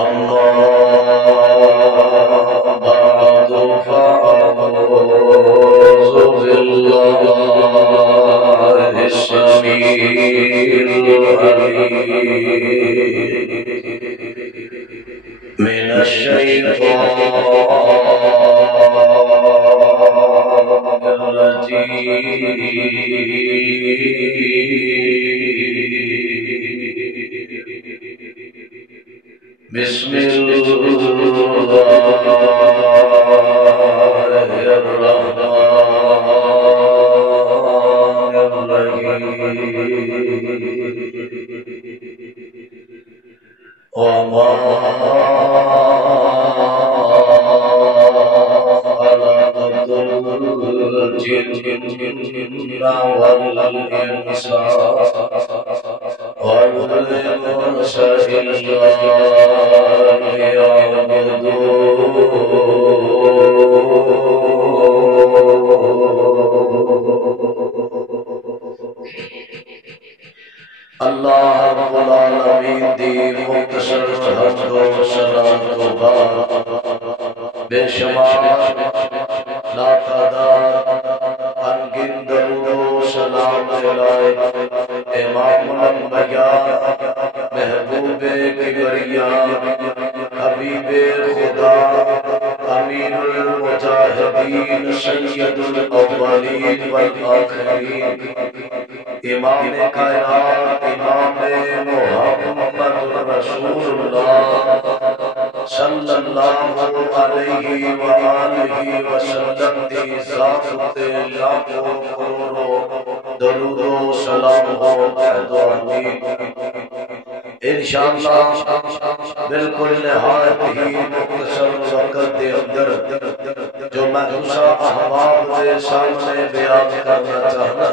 أما بعد فأعوذ بالله السميع العليم من الشيطان الرجيم بسم الله الرحمن الرحيم وما خلقت الجن والإنس والإنس إلا اللہ رب العالمین دی مختصر حمد و صلات و بار بے شمار لا تعداد انگن درود و سلام علیہ امام الانبیاء محبوب کبریاء حبیب خدا امین المجاہدین سید الاولین والآخرین امام کائنات امام محمد رسول اللہ صلی اللہ علیہ وآلہ وسلم دی ذات لاکھوں کروڑوں درود و سلام ہو تحت آمین انشاءاللہ بالکل نہایت ہی مختصر وقت دے اندر جو میں دوسرا احباب دے سامنے بیان کرنا چاہنا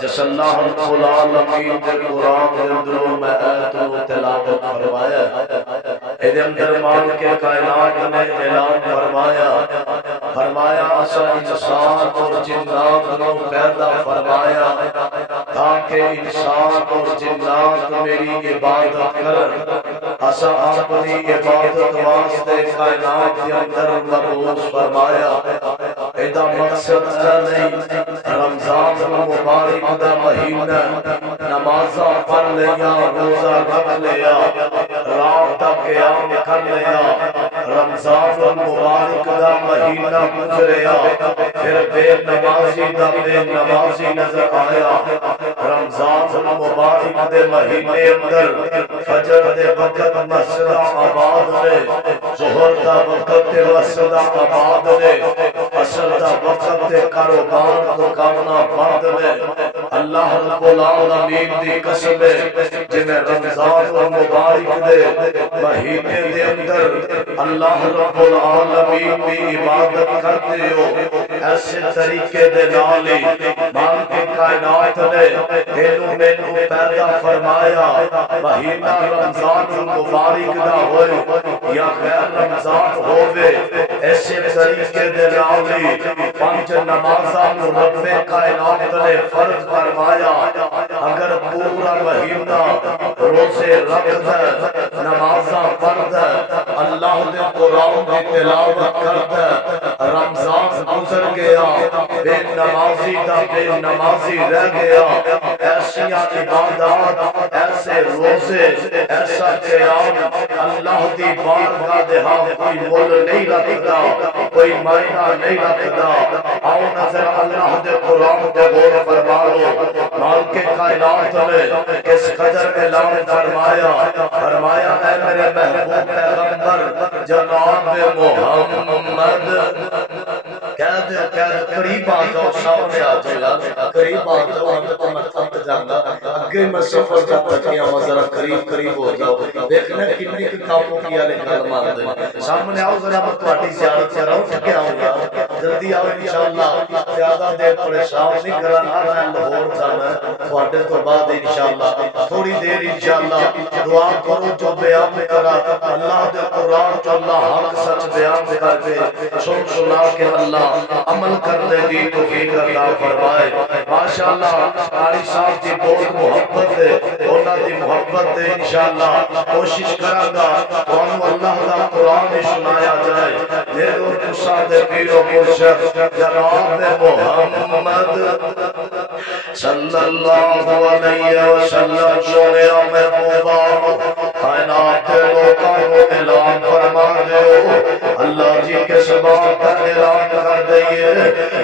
جس اللہ رب العالمین دے قرآن دے اندروں میں آیت و تلاوت فرمایا اے اندر مان کے کائنات نے اعلان فرمایا اسا انسان اور جنات کو پیدا فرمایا تاکہ انسان اور جنات میری عبادت کرن اسا اپنی عبادت واسطے کائنات کے اندر مبعوث فرمایا ایدہ مقصد نہیں رمضان مبارک دا مہینہ نمازہ پڑھ لیا روزہ رکھ لیا رات تک قیام کر لیا رمضان مبارک دا مہینہ گزریا پھر بے نمازی دا بے نمازی نظر آیا رمضان مبارک دے مہینے اندر فجر دے وقت مسجد آباد نے ظہر دا وقت مسجد آباد نے عصر دا وقت کاروبار دکانہ بند نے اللہ رب العالمین دی قسم ہے جنہیں رمضان مبارک دے مہینے دے اندر اللہ رب العالمین بھی عبادت کرتے ہو ایسے طریقے دے نالی مان کے کائنات نے تینوں میں نو پیدا فرمایا مہینہ رمضان مبارک دا ہوئے یا غیر رمضان ہوئے ایسے طریقے دے نالی پانچ نمازہ رب کائنات نے فرض فرمایا اگر پورا مہینہ روزے رکھ دے نمازہ پڑھ دے اللہ دے قرآن دی تلاوت کر دے رمضان گزر گیا بے نمازی دا بے نمازی رہ گیا ایسیاں عبادات ایسے روزے ایسا قیام اللہ دی بارگاہ دے ہاں کوئی مول نہیں رکھتا کوئی معنی نہیں رکھتا آؤ نظر اللہ دے قرآن دے غور فرما لو مال کے کائنات میں کس قدر اعلان فرمایا اے میرے محبوب پیغمبر جناب محمد کہہ دے قریب آ جاؤ سامنے آ جاؤ قریب آ جاؤ ہمیں تو میں تھک جانا اگے میں سفر کا تکیاں ذرا قریب ہو جاؤ دیکھنا کنی کی کاموں کیا لے گل مار دے سامنے آؤ ذرا میں تہاڈی زیارت کراؤں ٹھکے آؤں گا جلدی آؤ انشاءاللہ زیادہ دیر پریشان نہیں کرنا میں لاہور جانا تھوڑے تو بعد انشاءاللہ تھوڑی دیر انشاءاللہ دعا کرو جو بیان کرا اللہ دے قرآن جو اللہ حق سچ بیان کر کے سن سنا کے اللہ عمل کرنے دی توفیق عطا فرمائے ماشاءاللہ قاری صاحب دی بہت محبت ہے انہاں دی محبت ہے انشاءاللہ کوشش کراں گا تانوں اللہ دا قرآن سنایا جائے میرے اور استاد پیر و مرشد جناب محمد صلی اللہ علیہ وسلم سونے محبوبہ کائنات کے لوگوں کو اعلان فرما دے اللہ جی کے سباب کا اعلان کر دئیے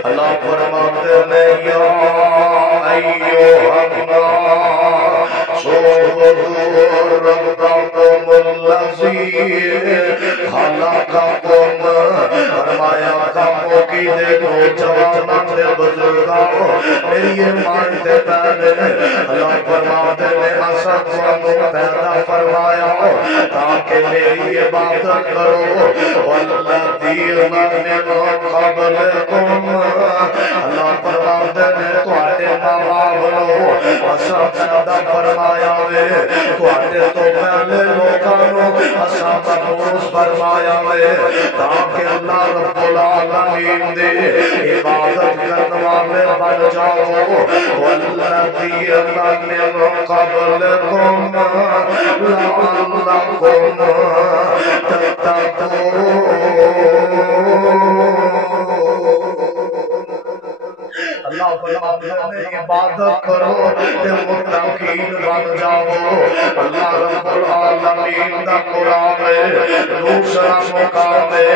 اللہ فرماتے ہیں یا ایوہ الناس اعبدوا ربکم الذی خلقکم فرمایا کاموں کی دیکھو جوانوں سے بزرگوں میری یہ مانتے پہلے اللہ فرماتے ہیں اسد وانو پیدا فرمایا تاکہ میری عبادت کرو والذین من قبلکم اللہ فرماتے ہیں تواڈے ماں بنو اساں پیدا فرمایا وے تواڈے تو پہلے لوکاں نو اساں مبعوث فرمایا وے تاکہ اللہ رب العالمین دے عبادت کرنے والے بن جاؤ والذین من قبلکم لعلکم تتقون اللہ فرماتے ہیں عبادت کرو تے متقین بن جاؤ اللہ رب العالمین دا قرآن ہے دوسرا مقام ہے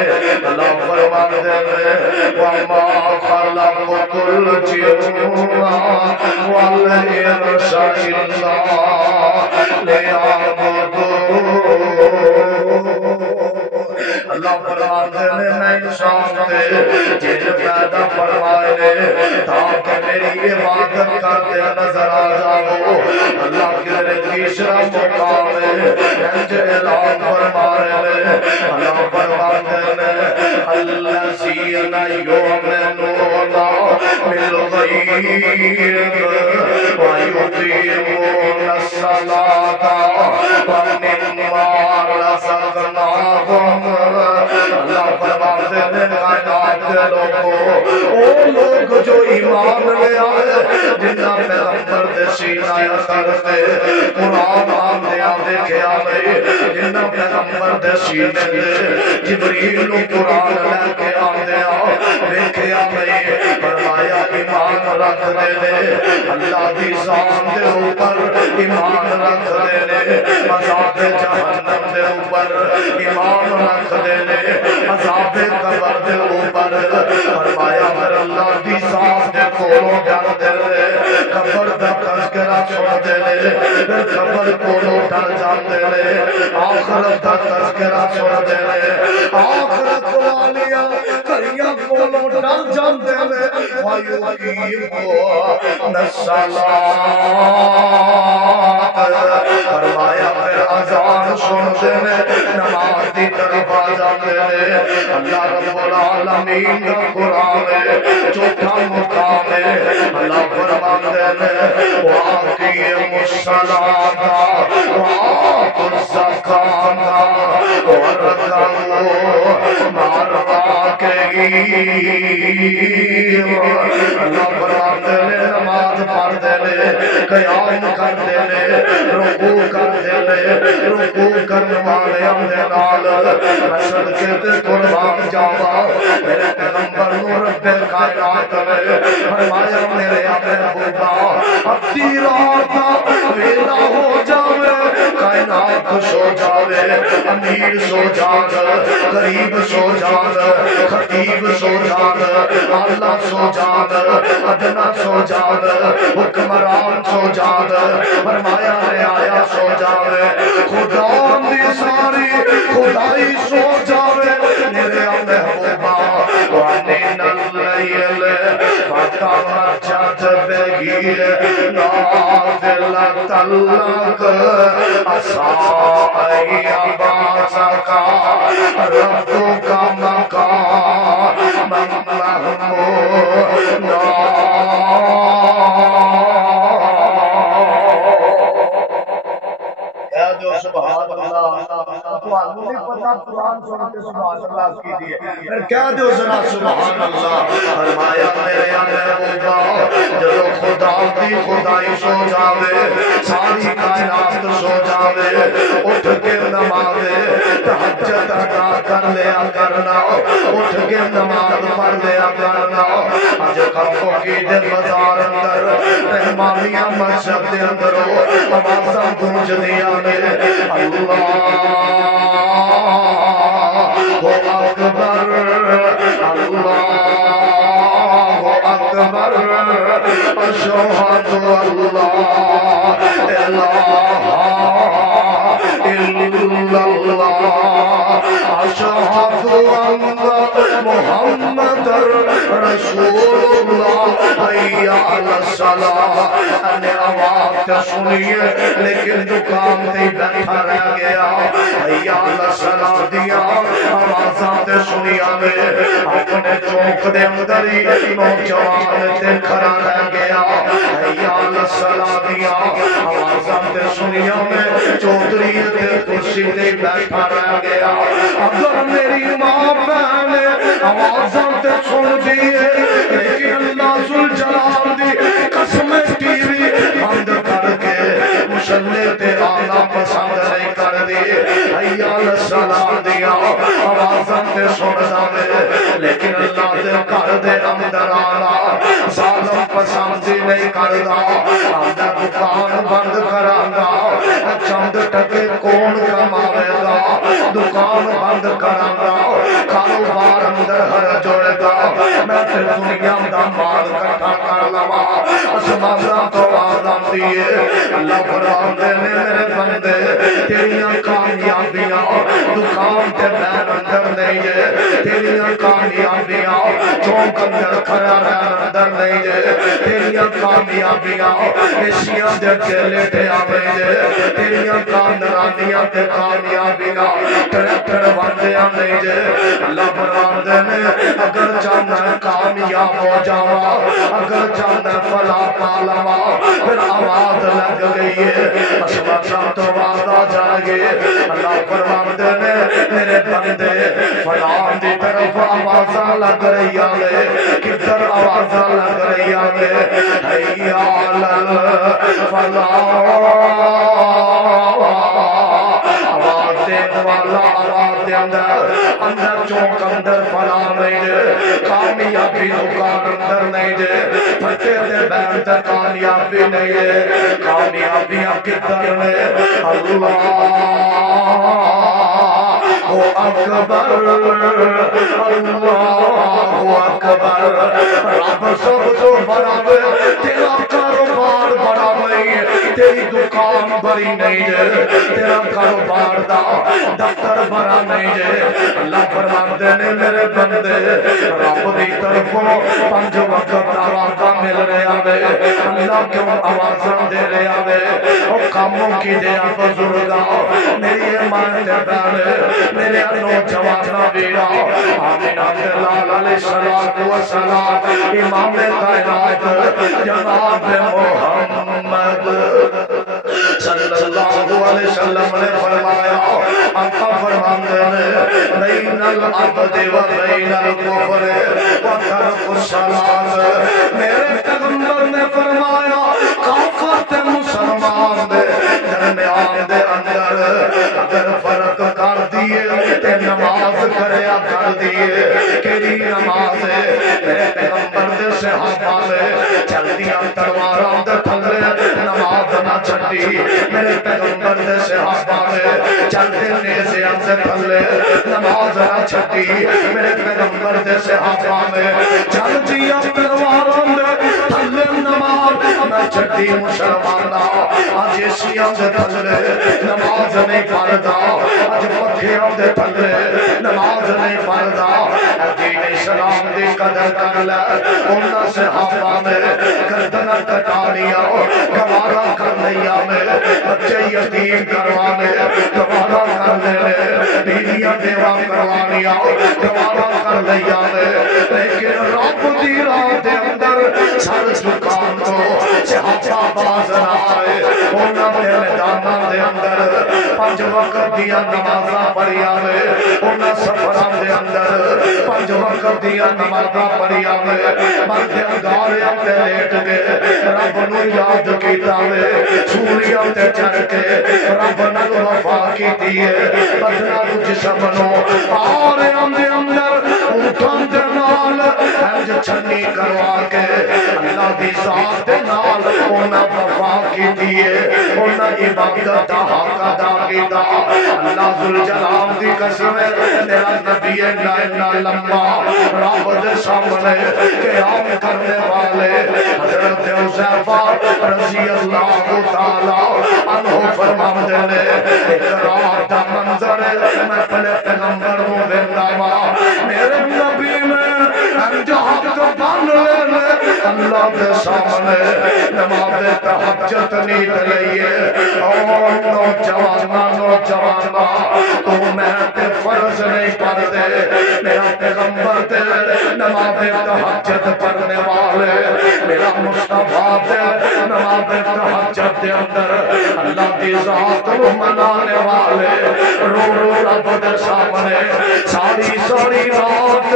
اللہ فرماتے ہیں وَمَا خَلَقْتُ الْجِنَّ وَالْإِنسَ إِلَّا لِيَعْبُدُونِ اللہ فرماتے ہیں میں انسان دے جن پیدا فرمائے تاکہ میری عبادت کرتے نظر آ جاؤ اللہ کے لئے تیسرا مقام ہے انج اعلان فرمائے اللہ فرماتے ہیں الذین یؤمنون بالغیب ویقیمون الصلاۃ ومما رزقناہم اللہ فرماتے ہیں کائنات کے لوگوں وہ لوگ جو ایمان لے آئے جنہ پیغمبر دے سینہ اثر دے قرآن آنے آنے کے آنے جنہ پیغمبر دے سینے دے جبریل قرآن لے کے آنے آنے کے آنے فرمایا ایمان رکھ دے دے اللہ دی ذات دے اوپر ایمان رکھ دے دے عذاب جہنم دے اوپر ایمان رکھ دے دے عذاب قبر دے اوپر فرمایا ہر اللہ دی ذات دے کولوں ڈر دے دے قبر دا تذکرہ چھوڑ دے دے قبر کولوں ڈر جان دے دے آخرت دا تذکرہ چھوڑ دے دے آخرت والیا کریاں کولوں ڈر جان دے دے وَيُقِيمُونَ الصَّلَاةَ فرمایا پھر اذان سن دے نماز دی طرف آ جاتے ہیں اللہ رب العالمین کا قرآن ہے چوتھا مقام ہے اللہ فرماتے ہیں وَأَقِیمُوا الصَّلَاةَ وَآتُوا الزَّکَاةَ وَارْكَعُوا مَعَ الرَّاکِعِينَ اللہ فرماتے ہیں نماز پڑھ دے قیام کر دے رکوع کر دے رکوع کرنے والے اپنے نال رسل کے تے قربان جاوا میرے پیغمبر نو رب کائنات نے فرمایا میرے محبوبا اب رات ویلا ہو جاوے کائنات سو جاوے امیر سو جان غریب سو جان خطیب سو جان اللہ سو جان ادنا سو جان حکمران سو جان فرمایا رے آیا سو جاوے خدا دی ساری خدائی سو جاوے میرے محبوبا وَمِنَ اللَّيْلِ فَتَهَجَّدْ بِهِ نَافِلَةً لَكَ عَسَىٰ أَن يَبْعَثَكَ رَبُّكَ مَقَامًا تو آلو نہیں پتا قرآن سنتے سبحان اللہ کی دیئے پھر کہہ دو ذرا سبحان اللہ فرمایا میرے محبوبہ جب خدا کی خدائی سو جاوے ساری کائنات سو جاوے اٹھ کے نماز تہجد ادا کر لیا کرنا اٹھ کے نماز پڑھ لیا کرنا اج کھو کی دے بازار اندر رحمانیہ مسجد دے اندر آوازاں گونج دیا نے اللہ اکبر اللہ اکبر اشہد اللہ الہ الا اللہ اشہد ان محمد رسول اللہ حی علی الصلاۃ نے آواز تے سنیے لیکن دکان تے بیٹھا رہ گیا حی علی الصلاۃ دیا آوازاں تے سنیا میں اپنے چوک دے اندر ہی نوجوان تے کھڑا رہ گیا حی علی الصلاۃ دیا آوازاں تے سنیا میں چودھری تے کرسی تے بیٹھا رہ گیا اگر میری ماں بہن آوازاں تے سن دیئے لیکن اللہ ذوالجلال دی قسم ٹی وی بند کر کے مصلی تے آنا پسند نہیں کر دیئے حی علی الصلاۃ دیا آوازاں تے سن دے لیکن اللہ دے گھر دے اندر آنا ظالم پسند نہیں کردا آندا دکان بند کراں گا چند ٹکے کون کماوے گا دکان بند کراں گا کاروبار اندر حرج ہوئے گا میں تے دنیا دا مال کٹھا کر لواں اسماناں تو آزاد دیے اللہ فرماندے نے میرے بندے تیریاں کامیابیاں دکان تے بین اندر نہیں جے تیریاں کامیابیاں چوک اندر کھڑا رہن اندر نہیں جے تیریاں کامیابیاں ایشیاں دے چلے تے آوے جے تیریاں کاندرانیاں تے کامیابیاں ٹریکٹر وردیاں نہیں جے اللہ فرماندے نے اگر چاہنا کامیاب ہو جاوا اگر چاہنا فلا پالوا پھر آواز لگ گئی ہے اسماناں تو آواز آ جائے اللہ فرماندے نے میرے بندے فلان دی طرف آوازاں لگ رہی آگے کدھر آوازاں لگ رہی آگے حی علی الفلاح آواز دے والا آواز دے اندر چوک اندر فلاح نہیں دے کامیابی دکان اندر نہیں دے پھٹے دے بین تے کامیابی نہیں دے کامیابیاں کدھر نے اللہ اکبر اللہ اکبر رب سب تو بڑا ہے تیرا کاروبار بڑا نہیں تیری دکان بڑی نہیں ہے تیرا کاروبار دا دفتر بڑا نہیں ہے اللہ فرماندے نے میرے بندے رب دی طرفوں 5 وقت آوازاں مل رہا ہے اللہ کیوں آوازاں دے رہا ہے او کاموں کی دیا بزرگا میری ایمان دے بہن میرے نوجوانا بیڑا آمین لال علیہ السلام امام کائنات جناب محمد صلی اللہ علیہ وسلم نے فرمایا آقا فرماندے نے بین العبد و بین الکفر و ترک الصلاۃ میرے پیغمبر نے فرمایا کافر تے مسلمان دے درمیان دے اندر اگر فرق کر دیے تے نماز کریا کر دیے کیڑی نماز ہے میرے پیغمبر دے صحابہ نے چلدیاں تلواراں دے تھلے نماز نہ چھڈی میرے پیغمبر دے صحابہ نے چلدے نیزیاں دے تھلے نماز نہ چھڈی میرے پیغمبر دے صحابہ نے چلدیاں تلواراں دے تھلے نماز نہ چھڈی مسلماناں اج ایشیاں دے تھلے نماز نہیں پڑھدا اج پکھیاں دے تھلے نماز نہیں پڑھدا دین اسلام دی قدر کر لے انہاں صحابہ نے گردن کٹا لیا گوارا کر لیا میں بچے یتیم کروانے گوارا کر لے بیویاں بیوہ کروانیاں گوارا کر لیا میں لیکن رب دی راہ دے اندر سر جھکان تو صحابہ باز نہ آئے انہاں دے میداناں دے اندر 5 وقت دیا نمازاں پڑھی آوے انہاں سفراں دے اندر 5 وقت دیا نمازاں پڑھی آوے مردے انگاریاں تے لیٹ گئے رب نو یاد کیتا وے سوریاں تے چڑھ کے رب نال وفا کیتی ہے بدلا جسم نو آرے اندر اٹھن دے نال انج چھنی کروا کے اللہ دی ذات دے نال انہاں وفا کیتی ہے انہاں عبادت دا حق ادا کیتا اللہ ذوالجلال دی قسم ہے میرا نبی اتنا لمبا رب دے سامنے قیام کرنے والے حضرت حذیفہ رضی اللہ تعالی عنہ فرماندے نے ایک رات دا منظر میں پہلے پیغمبر ہوں ویندا وا میرے نبی نے انجام تو بن لے اللہ کے سامنے نماز تہجد نیت لئیے اور نوجوانا تو میں تے فرض نہیں پڑھ دے میرا پیغمبر تے نماز تہجد پڑھنے والے میرا مصطفیٰ تے نماز تہجد دے اندر اللہ کی ذات کو منانے والے رو رب دے سامنے ساری رات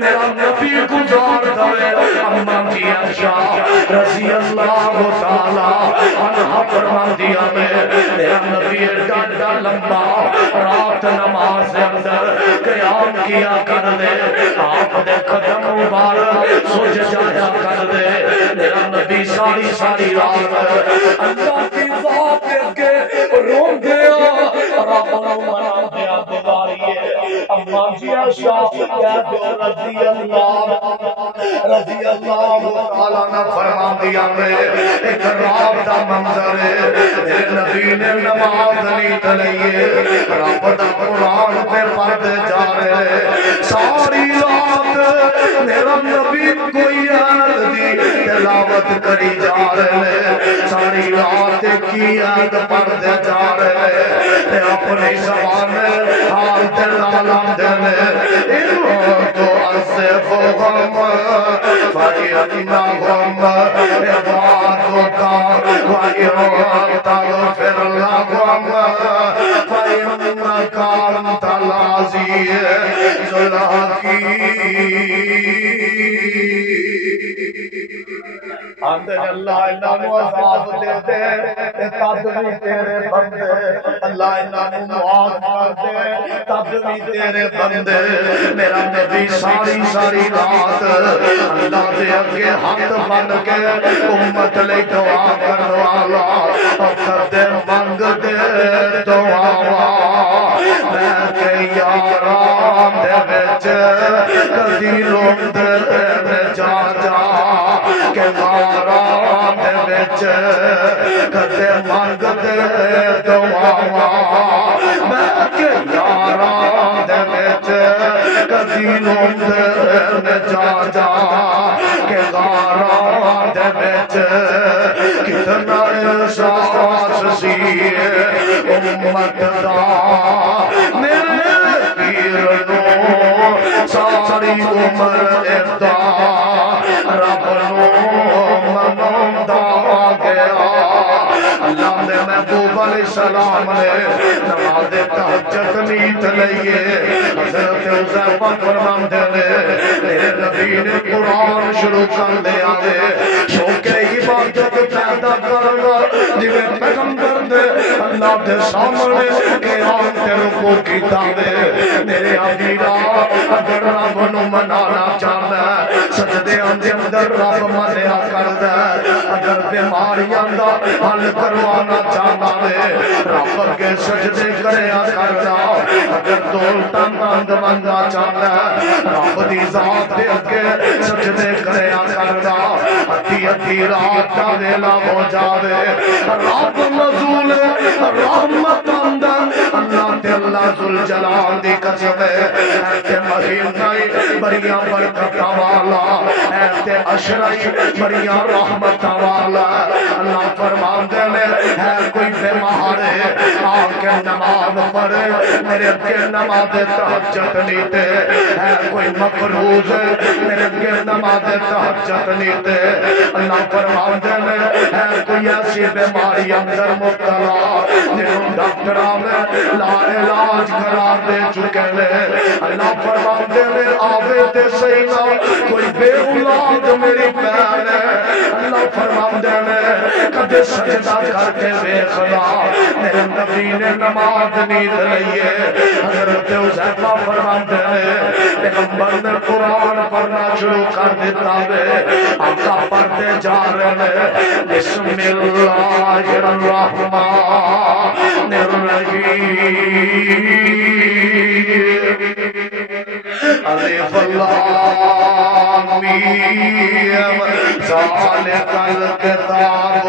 میرا نبی گزار دے اماں جی عائشہ رضی اللہ تعالی عنہا فرماندیاں نے میرا نبی ڈاڈا لمبا رات نماز دے اندر قیام کیا کر دے آپ دے قدم مبارک سج جایا کر دے میرا نبی ساری رات اللہ کی ذات کے روم گیا رب نو منا دیا گزاریے اماں جی عائشہ رضی اللہ تعالیٰ نے فرما دیا میں ایک رات دا منظر ہے میرے نبی نے نماز نہیں تلئیے رب دا قرآن پہ پڑھتے جا رہے ساری رات میرا نبی کوئی آیت دی تلاوت کری جا رہے ساری رات کی آیت پڑھتے جا رہے اپنی زبان حال دلالان دینے تو أصفهم فإنهم عبادك وإن تغفر لهم فإنك أنت العزيز الحكيم آندے اللہ انہوں عذاب دے دے تب بھی تیرے بندے اللہ انہوں معاف کر دے تب بھی تیرے بندے میرا نبی ساری رات اللہ دے اگے ہاتھ بن کے امت لے دعا کرنے والا اور کردے منگ دے دعا میں کہ یاران دے وچ کدی روند دے جا کہ غاران دے وچ کدے منگ دے دعا میں کہ یاران دے وچ کدی روند دے جا کہ غاران دے وچ کتنا احساس سی امت دا میرے پیر نو ساری عمر اردا رب نو منوندا گیا اللہ نے محبوب علیہ السلام نے نماز تہجد نیت لئیے حضرت حذیفہ فرماندے نے میرے نبی نے قرآن شروع کر دیا دے شوق عبادت پیدا کرنا جویں پیغمبر دے اللہ دے سامنے قیام تے رکوع کیتا دے میرے عزیزا اگر رب نو منانا چاہتا ہے سجدے اندر رب منیا کردا ہے اگر بیماریاں دا حل کروانا چاہتا ہے رب اگے سجدے کریا کردا اگر دولتاں مند منگا چاہتا ہے رب دی ذات دے اگے سجدے کریا کردا ادھی رات دا ویلا ہو جاوے رب نزول رحمت اندر اللہ تے اللہ ذوالجلال دی قسم ہے تے مہینہ بڑیاں برکتاں والا تے اشرف بڑیاں رحمتاں والا اللہ فرماندے نے ہے کوئی بیمار ہے آ کے نماز پڑھے میرے اگے نماز تہجد نہیں تے ہے کوئی مقروض میرے اگے نماز تہجد نہیں تے اللہ فرماندے نے ہے کوئی ایسی بیماری اندر مبتلا جنہوں ڈاکٹراں نے لا علاج قرار دے چکے نے اللہ فرماندے نے آوے تے صحیح نہ کوئی بے اولاد میری بہن ہے اللہ فرماندے نے کدے سجدہ کر کے بے خدا میرے نبی نے نماز نیند لئیے حضرت حذیفہ فرماندے نے پیغمبر نے قرآن پڑھنا شروع کر دیتا ہے آقا پڑھتے جا رہے ہیں بسم اللہ الرحمن الرحیم الف لام میم ذالک الکتاب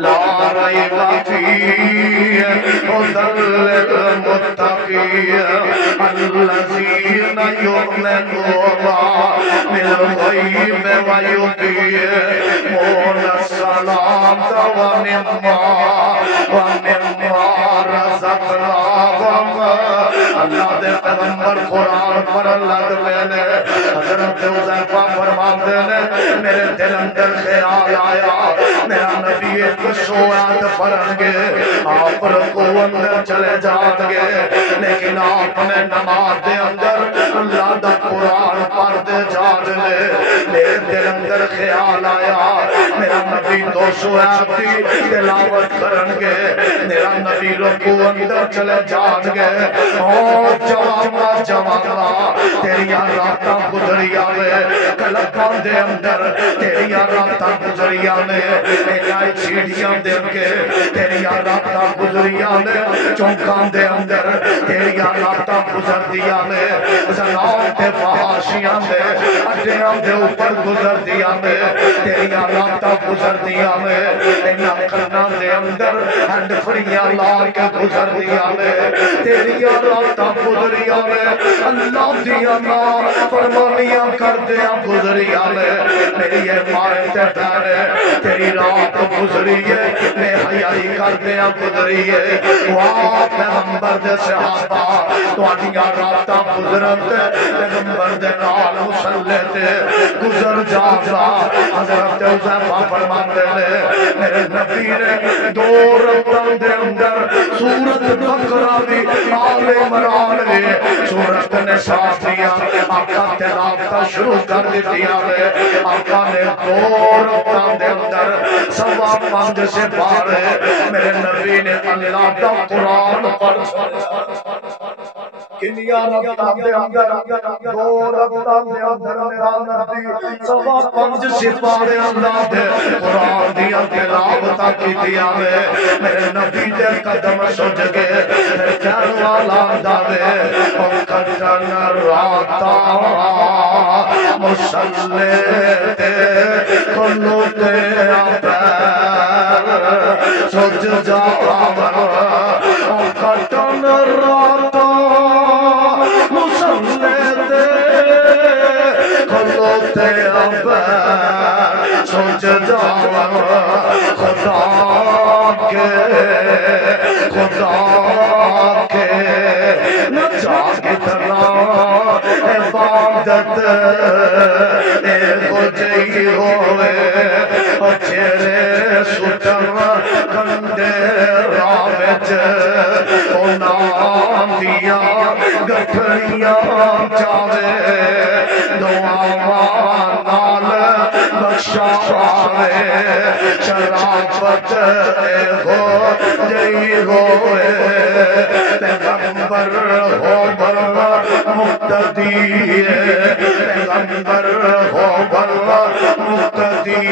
لا ریب فیہ ھدی للمتقین الذین یؤمنون بالغیب ویقیمون الصلاۃ ومما رزقناہم اللہ دے پیغمبر قرآن پر لگ لینے حضرت حذیفہ فرماتے نے میرے دل اندر خیال آیا میرا نبی ایک سوات پڑھیں گے آپ رکو اندر چلے جائیں گے لیکن آپ نے نماز دے اندر اللہ دا قرآن پڑھتے جائیں گے میرے دل اندر خیال آیا میرا نبی دو سوات کی تلاوت کریں گے میرا نبی رکو اندر چلے جائیں گے جوانا جوانا تیریاں راتاں گزریاں نے کلکاں دے اندر تیریاں راتاں گزریاں نے ایلائی چھیڑیاں دے کے تیریاں راتاں گزریاں نے چونکاں دے اندر تیریاں راتاں گزر دیاں نے زنان تے فحاشیاں نے اڈیاں دے اوپر گزر دیاں نے تیریاں راتاں گزر دیاں نے اینا کرنا دے اندر ہنڈ فریاں لار کے گزر دیاں نے تیریاں راتاں گزریاں نے اللہ دیاں نا فرمانیاں کر دیا گزریاں نے میری اے مائے تے بہنے تیری رات گزری ہے بے حیائی کر دیا گزری ہے واہ پیغمبر دے صحابہ تو آدیاں راتاں گزرت پیغمبر دے نال مسلح تے گزر جاتا حضرت حذیفہ فرماتے نے میرے نبی نے دو راتاں دے اندر سورت بقرہ دی آل عمران نے سورت نے ساتھ دیا آقا تلاوت شروع کر دیا ہے آقا نے دو راتاں دے اندر سوا پانچ سے پارے میرے نبی نے اللہ دا قرآن پڑھ کنیا راتاں دے اندر دو راتاں دے اندر میرا نبی سوا پانچ سپارے اللہ دے قرآن دیا تلاوت کیتیاں نے میرے نبی دے قدم سج گئے کہن والا دے او کٹن راتاں مسلح تے کھلو تے پیر سج جاون او کٹن راتاں کھلوتے پیر سوچ جاؤ خدا کے نہ جاگتنا عبادت ایک جئی ہوئے چہرے سٹم کندے راوچ او نام دیا گٹھڑیاں چاوے دعاواں نال بخشاوے شرافت ہو جئی ہوئے پیغمبر ہو بر مقتدی پیغمبر ہو بر مقتدی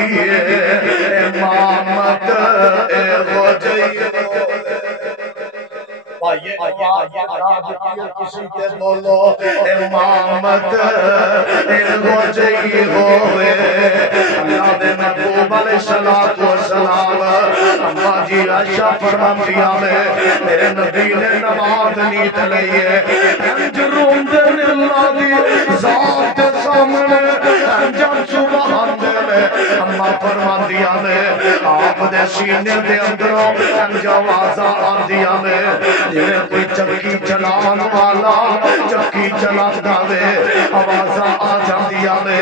امامت ہو جئی کسی کے بولو امامت ہو جئی ہوئے اللہ دے محبوب علیہ السلام اللہ جی عائشہ فرماندیاں میں میرے نبی نے نماز نیت لئیے انج روندے نے اللہ دی ذات سامنے انجم سبحان دے میں اما فرماندی آندیاں نے آپ دے سینے دے اندروں انج آوازاں آندیاں نے جویں کوئی چکی چلاون والا چکی چلاتا وے آوازاں آ جاندیاں نے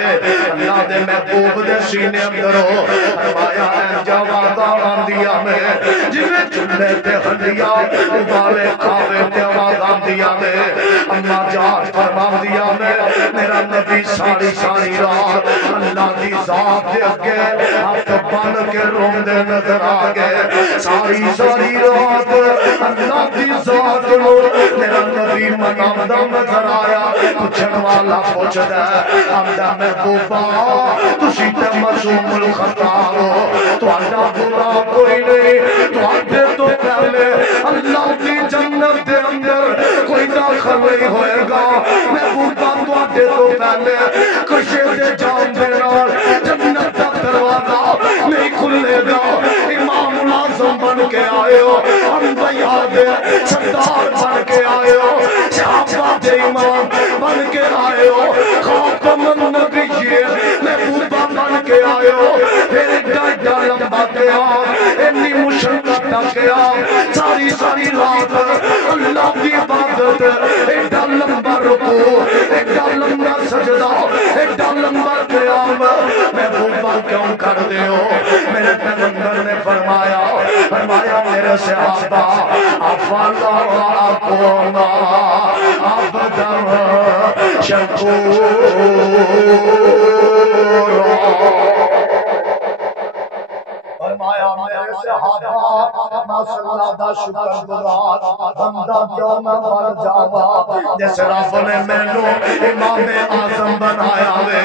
اللہ دے محبوب دے سینے اندروں فرمایا انج آوازاں آندیاں نے جویں چولہے تے ہنڈیاں ابالے کھاوے تے آواز آندیاں نے اما جان فرماندیاں نے میرا نبی ساری ساری رات اللہ دی ذات دے اگے ہاتھ بن کے روندے نظر آ گئے ساری ساری رات اللہ دی ذات نو میرا نبی مناوندا نظر آیا پوچھن والا پوچھدا آندا محبوبا تسی تے معصوم الخطا ہو تہاڈا گناہ کوئی نہیں تہاڈے تو پہلے اللہ دی جنت دے اندر کوئی داخل نہیں ہوئے گا محبوبا تہاڈے تو پہلے کشے دے جان دے نال جنت دا دروازہ نہیں کھلے گا امام العظم بن کے آئے ہو انبیاء دے سردار بن کے آئے ہو صحابہ دے امام بن کے آئے ہو خاتم النبیین محبوبہ بن کے آئے ہو پھر ایڈا لمبا قیام اتنی مشقت کا قیام ساری ساری رات اللہ کی عبادت ایڈا لمبا رکوع ایڈا لمبا سجدہ ایڈا لمبا قیام محبوبہ کیوں کر دے ہو میرے پیغمبر نے فرمایا میرے صحابہ افلا اکون عبدا شکورا فرمایا میرے صحابہ ماشاءاللہ دا شکر گزار بندہ کیوں نہ بن جاواں جس رب نے مینوں امام اعظم بنایا وے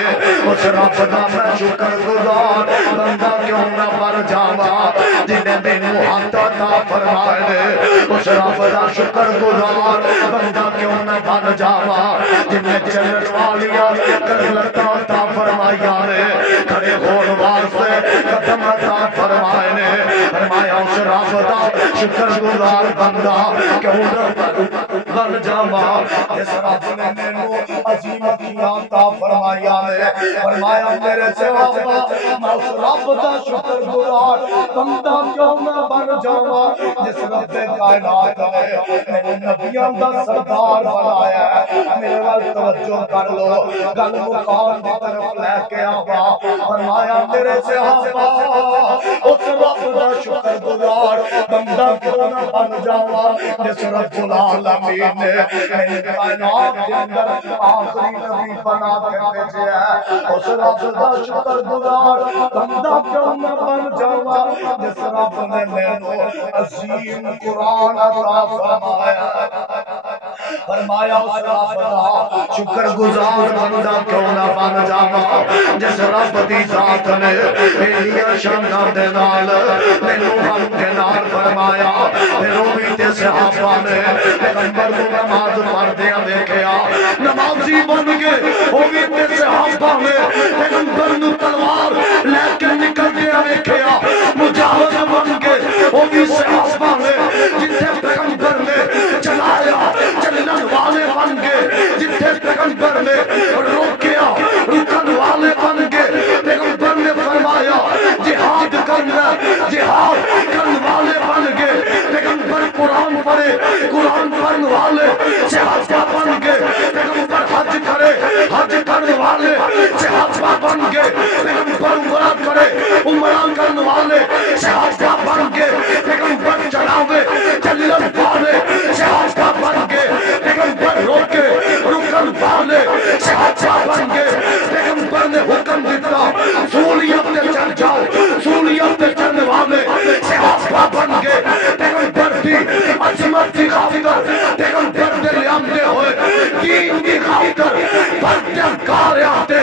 اس رب دا میں شکر گزار بندہ کیوں نہ بن جاواں جن نے مینوں ہاتھ عطا فرمائے نے اس رب دا شکر گزار بندہ کیوں نہ بن جاواں جن نے چلن والیاں کرلتاں عطا فرمائیاں نے کھڑے ہون واسطے قدم عطا فرمائے نے فرمایا اس رب دا شکر گزار بندہ کیوں نہ بن جاواں اس رب نے مینوں عظیم عطیاں عطا فرمایا نے فرمایا میرے صحابہ میں اس رب دا شکر گزار بندہ کیوں نہ بن جاواں جس رب کائنات نے میرے نبیوں دا سردار بنایا ہے میرے وال توجہ کر لو گل مقام دی طرف لے کے آوا فرمایا میرے صحابہ اس رب دا شکر گزار بندہ کیوں نہ بن جاواں جس رب العالمین نے میرے کائنات کے اندر آخری نبی بنا کے بھیجا ہے اس رب دا شکر گزار بندہ کیوں نہ بن جاواں جس رب نے مینوں عظیم قرآن عطا فرمایا فرمایا اس رب دا شکر گزار بندہ کیوں نہ بن جاواں جس رب دی ذات نے ایلیاں شاناں دے نال مینوں ہم کے نال فرمایا پھر بھی تے صحابہ نے پیغمبر کو نماز پڑھدیاں دیکھیا نمازی بن کے وہ بھی تے صحابہ نے پیغمبر نو تلوار لے کے نکلدیاں دیکھیا مجاہد بن کے وہ بھی صحابہ نے جتھے پیغمبر نے چلایا چلن والے بن کے جتھے پیغمبر نے روکیا رکن والے بن کے پیغمبر نے فرمایا جہاد کرنا جہاد کرنے والے بن کے پیغمبر قرآن پڑھے قرآن پڑھنے والے صحابہ بن کے پیغمبر حج کرے حج کرنے والے صحابہ بن کے پیغمبر عمرہ کرے عمرہ کرنے والے صحابہ بن کے پیغمبر چلاوے چلن والے صحابہ بن کے پیغمبر روکے رکن والے صحابہ بن کے پیغمبر نے حکم دیتا سولیت پہ چڑھ جاؤ سولیت پہ چڑھنے والے صحابہ بن کے پیغمبر دی عظمت کی خاطر پیغمبر دے لیامدے ہوئے دین کی خاطر بڑھتے کار آتے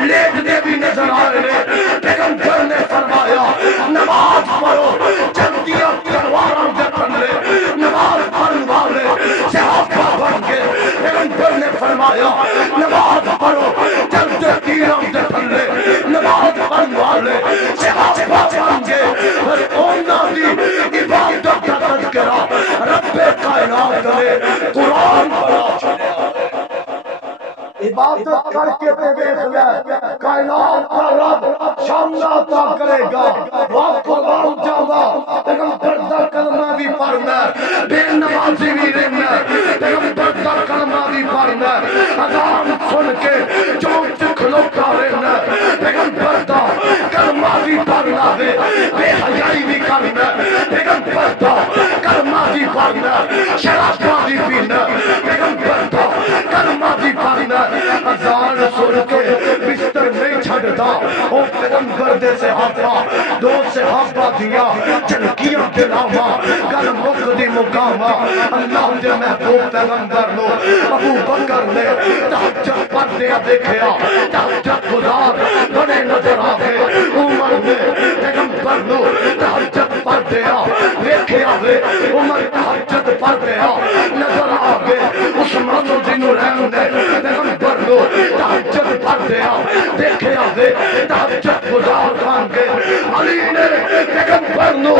لیٹنے بھی نظر آئے نے پیغمبر نے فرمایا نماز پڑھو جلدیاں تلواراں دے پھنلے نماز پڑھنے والے صحابہ بن کے پیغمبر نے فرمایا نماز پڑھو جلدے تیراں دے پھنلے نماز پڑھنے والے صحابہ بن کے پھر انہاں دی عبادت کا تذکرہ رب کائنات نے قرآن پڑھا چھوڑیا عبادت کر کے تے دیکھ لے کائنات کا رب شاملہ عطا کرے گا وہاں قربان جاؤں پیغمبر دا کلمہ بھی پڑھنا بے نمازی بھی رہنا پیغمبر دا کلمہ بھی پڑھنا اذان سن کے چونچ کھلوتا رہنا پیغمبر دا کلمہ بھی پڑھنا ہے بے حیائی بھی کرنا پیغمبر دا کلمہ بھی پڑھنا شراب بھی پینا پیغمبر دا کلمہ بھی پڑھنا اذان سن کے بستر نہیں چھڑتا او پیغمبر دے صحابہ دو صحابہ دیا چنکیاں دلاوا گل مک دی مقامہ اللہ دے محبوب پیغمبر نو ابو بکر نے تہجد پڑھدیا دیکھیا تہجد گزار بڑے نظر آگے عمر نے پیغمبر نو تہجد پڑھدیا دیکھیا وے عمر تہجد پڑھدیا نظر آگے عثمان جنو رہن دے پیغمبر نو تہجد پڑھدیا دیکھیا وے تہجد گزار کھان کے علی نے پیغمبر نو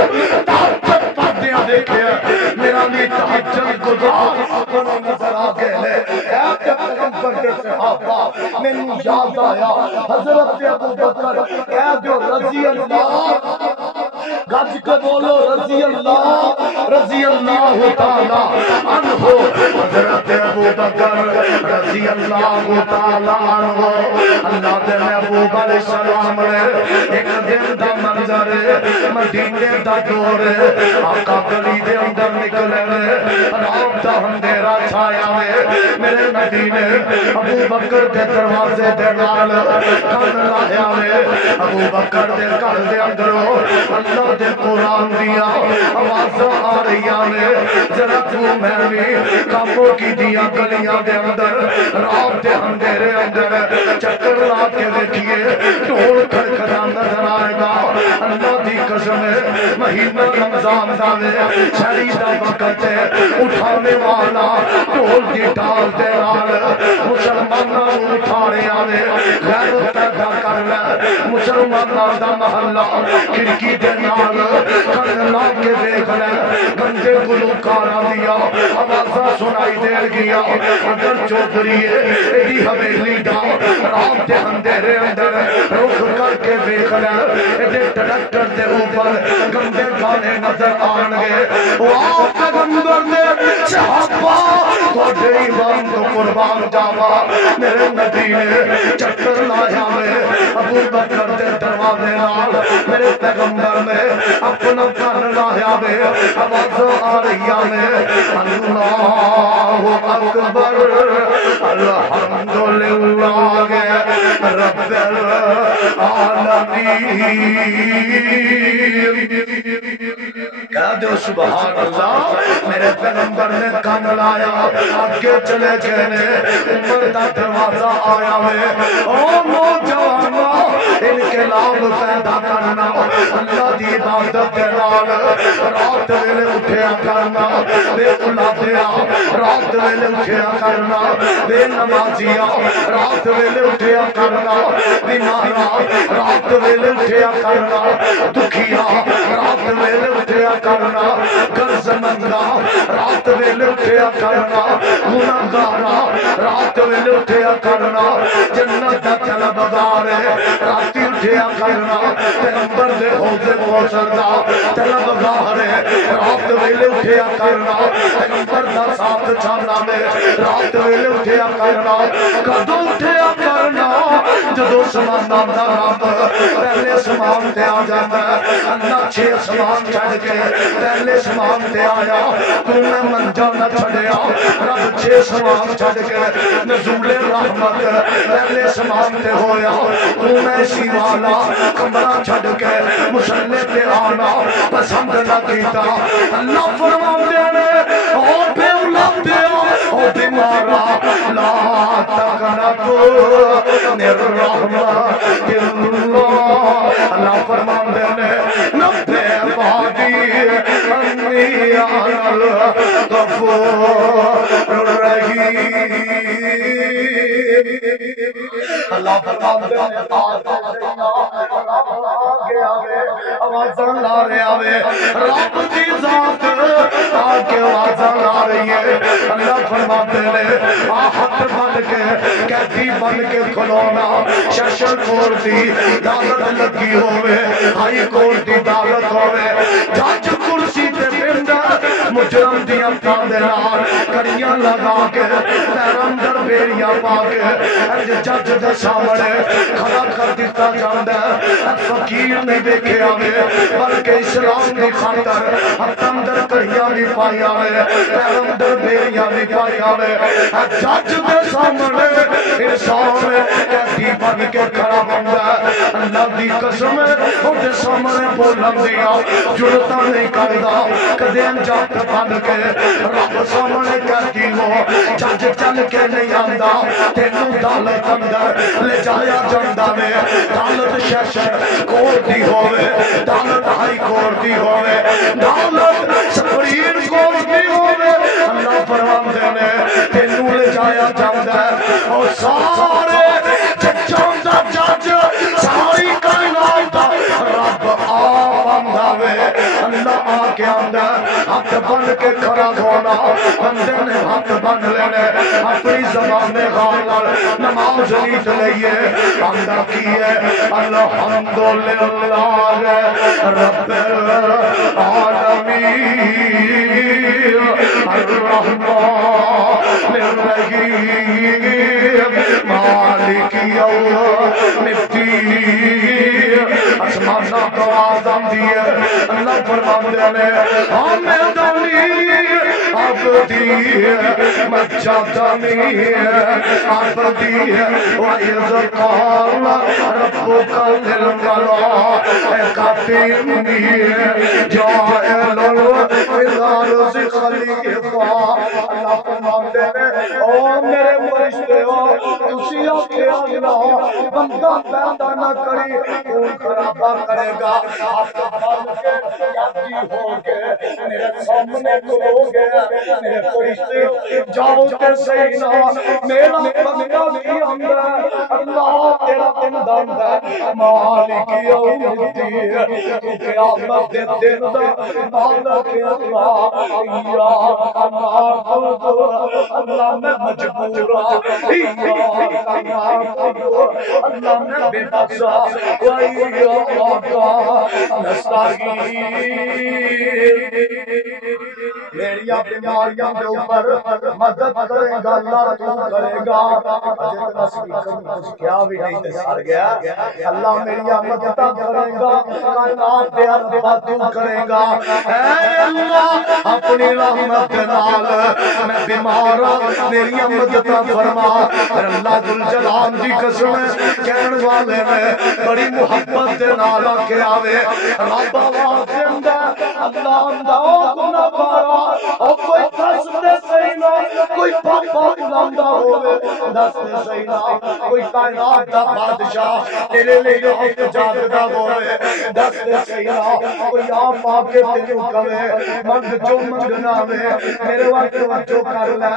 تہجد پڑھدیا دیکھیا میرا لی تہجد گزار اپنے نظر آگے لے اے پیغمبر کے صحابہ میں یاد آیا حضرت ابو بکر کہہ دو رضی اللہ گج کے بولو رضی اللہ تعالی عنہ حضرت ابو بکر رضی اللہ تعالی عنہ اللہ دے محبوب علیہ السلام نے ایک دن دا منظر مدینے دا دور آقا گلی دے اندر نکلے رات دا اندھیرا چھایا ہے میرے مدینے ابو بکر دے دروازے دے نال کن لایا ہے ابو بکر دے گھر دے اندروں اللہ دے قرآن دیا آواز آ رہی ہے ذرا تو میں بھی کاموں کی دیا گلیاں دے اندر رات دے اندھیرے اندر چکر لا کے دیکھیے ڈھول کھڑکھڑا نظر آئے گا اللہ دی قسم ہے مہینہ رمضان دا شہری دا وقت ہے اٹھانے والا ڈھول دی ڈال دے نال مسلماناں نوں اٹھانے آوے غیرت پیدا کر لے مسلماناں دا محلہ کھڑکی دے نال کن لا کے دیکھ لے بندے گلوکاراں دیا آوازاں سنائی دے گیا اگر چودھری ایڈی حویلی دا رات دے اندھیرے اندر رخ کر کے دیکھ لے ایڈے ٹریکٹر دے اوپر گندے گانے نظر آن گے واہ پیغمبر دے صحابہ تواڈے ایمان تو قربان جاوا میرے نبی نے چکر لایا میں ابو بکر دے دروازے نال میرے پیغمبر نے اپنا کن لایا میں آواز آ رہی ہے اللہ اکبر الحمدللہ رب العالمین کہہ دو سبحان اللہ میرے پیغمبر نے کن لایا آگے چلے گئے عمر دا دروازہ آیا ہے او نوجوانا انقلاب پیدا کرنا اللہ دی عبادت کے نال رات ویلے اٹھیا کرنا بے اولادیا رات ویلے اٹھیا کرنا بے نمازیا رات ویلے اٹھیا کرنا بیمارا رات ویلے اٹھیا کرنا دکھیا رات ویلے اٹھیا کرنا قرض مندہ رات ویلے اٹھیا کرنا گناہگارا رات ویلے اٹھیا کرنا جنت دا طلبگار راتی اٹھیا کرنا پیغمبر دے حوضے کوثر دا طلبگار رات ویلے اٹھیا کرنا پیغمبر دا ساتھ چھانا میں رات ویلے اٹھیا کرنا کدوں اٹھیا کرنا جدو سمان دا رب پہلے سمان تے آ جاتا ہے اللہ چھے سمان چھڑ کے پہلے سمان تے آیا تو میں منجا نہ چھڑیا رب چھے سمان چھڑ کے نزول رحمت پہلے سمان تے ہویا تو میں سی والا کمرہ چھڑ کے مسلح تے آنا پسند نہ کیتا اللہ فرمان دینے او بے اولاد دیا او بیمارا لا تقنطو من رحمت اللہ اللہ فرمان دینے نبے عبادی انی انا الغفور الرحیم اللہ فرمان دینے کے آوے آوازاں لا رہے آوے رب دی ذات آ کے آوازاں لا رہی ہے اللہ فرماتے نے ہاتھ بن کے قیدی بن کے کھلونا سیشن کورٹ دی عدالت لگی ہوئے ہائی کورٹ دی عدالت ہوئے جج کرسی تے بیندا مجرم دیاں کاندے نال کڑیاں لگا کے پیر اندر بیڑیاں پا کے جج دے سامنے کھڑا کر دیتا جاندا ہے فقیر نہیں دیکھے آوے بلکہ اسلام دی خاطر ہاتھ اندر کڑیاں بھی پائی آوے پیر اندر بیڑیاں بھی پائی آوے جج دے سامنے انسان قیدی بن کے کھڑا ہوندا ہے اللہ دی قسم اودے سامنے بولن دیاں جرأت نہیں کردا کدے انجام بن کے رب سامنے قیدی ہو جج چل کے نہیں آندا تینوں عدالت اندر لے جایا جاندا نے عدالت سیشن کورٹ دی ہوے عدالت ہائی کورٹ دی ہوے عدالت سپریم کورٹ دی ہوے اللہ فرماندے نے تینوں لے جایا جاندا ہے اور سارے ججاں دا جج ساری کائنات دا رب آپ آندا وے اللہ آ کے آندا ہاتھ بن کے کھڑا ہونا بندے نے ہاتھ بن لینے اپنی زبان غال نماز نیت لئیے آندا کی ہے الحمدللہ رب العالمین الرحمن الرحیم مالک یوم الدین اسمانہ تو آزم دیئے اللہ فرماندے نے حامدنی عبدی مجدنی عبدی وَإِذْ قَالَ رَبُّكَ لِلْمَلَائِكَةِ إِنِّي جَاعِلٌ فِي الْأَرْضِ خَلِيفَةً اللہ فرماندے نے او میرے فرشتے ہو تسی آکھیا نہ بندہ پیدا نہ کری خون خرابہ کرے گا آپ بن کے قیدی ہو گئے میرے سامنے کھلو گئے میرے فرشتے جاؤ تے صحیح نہ میرا بندہ بھی آندا اللہ تیرا بندہ آندا مالک یوم الدین قیامت دے دن دا مالک اللہ یا نعبد اللہ میں مجبور اللہ میں بے بس میری بیماریاں کے اوپر مدد کرے گا اللہ تو کرے گا جتنا سکھ کیا بھی نہیں تے سر گیا اللہ میری مدد کرے گا کائنات دے اربا تو کرے گا اے اللہ اپنی رحمت نال میں بیمار ہوں میری مدد فرما اللہ ذل جلال دی قسم کہن والے نے بڑی محبت دے نال کے آوے رب آواز دیندا اللہ آندا گناہ بارا او کوئی دس دے صحیح نہ کوئی پاپا بلاندا ہوے دس دے صحیح نہ کوئی کائنات دا بادشاہ تیرے لئے ایک جاگدا ہوے دس دے صحیح نہ کوئی آپ آ کے تینوں کہے منگ جو منگنا وے میرے وقت توجہ کر لے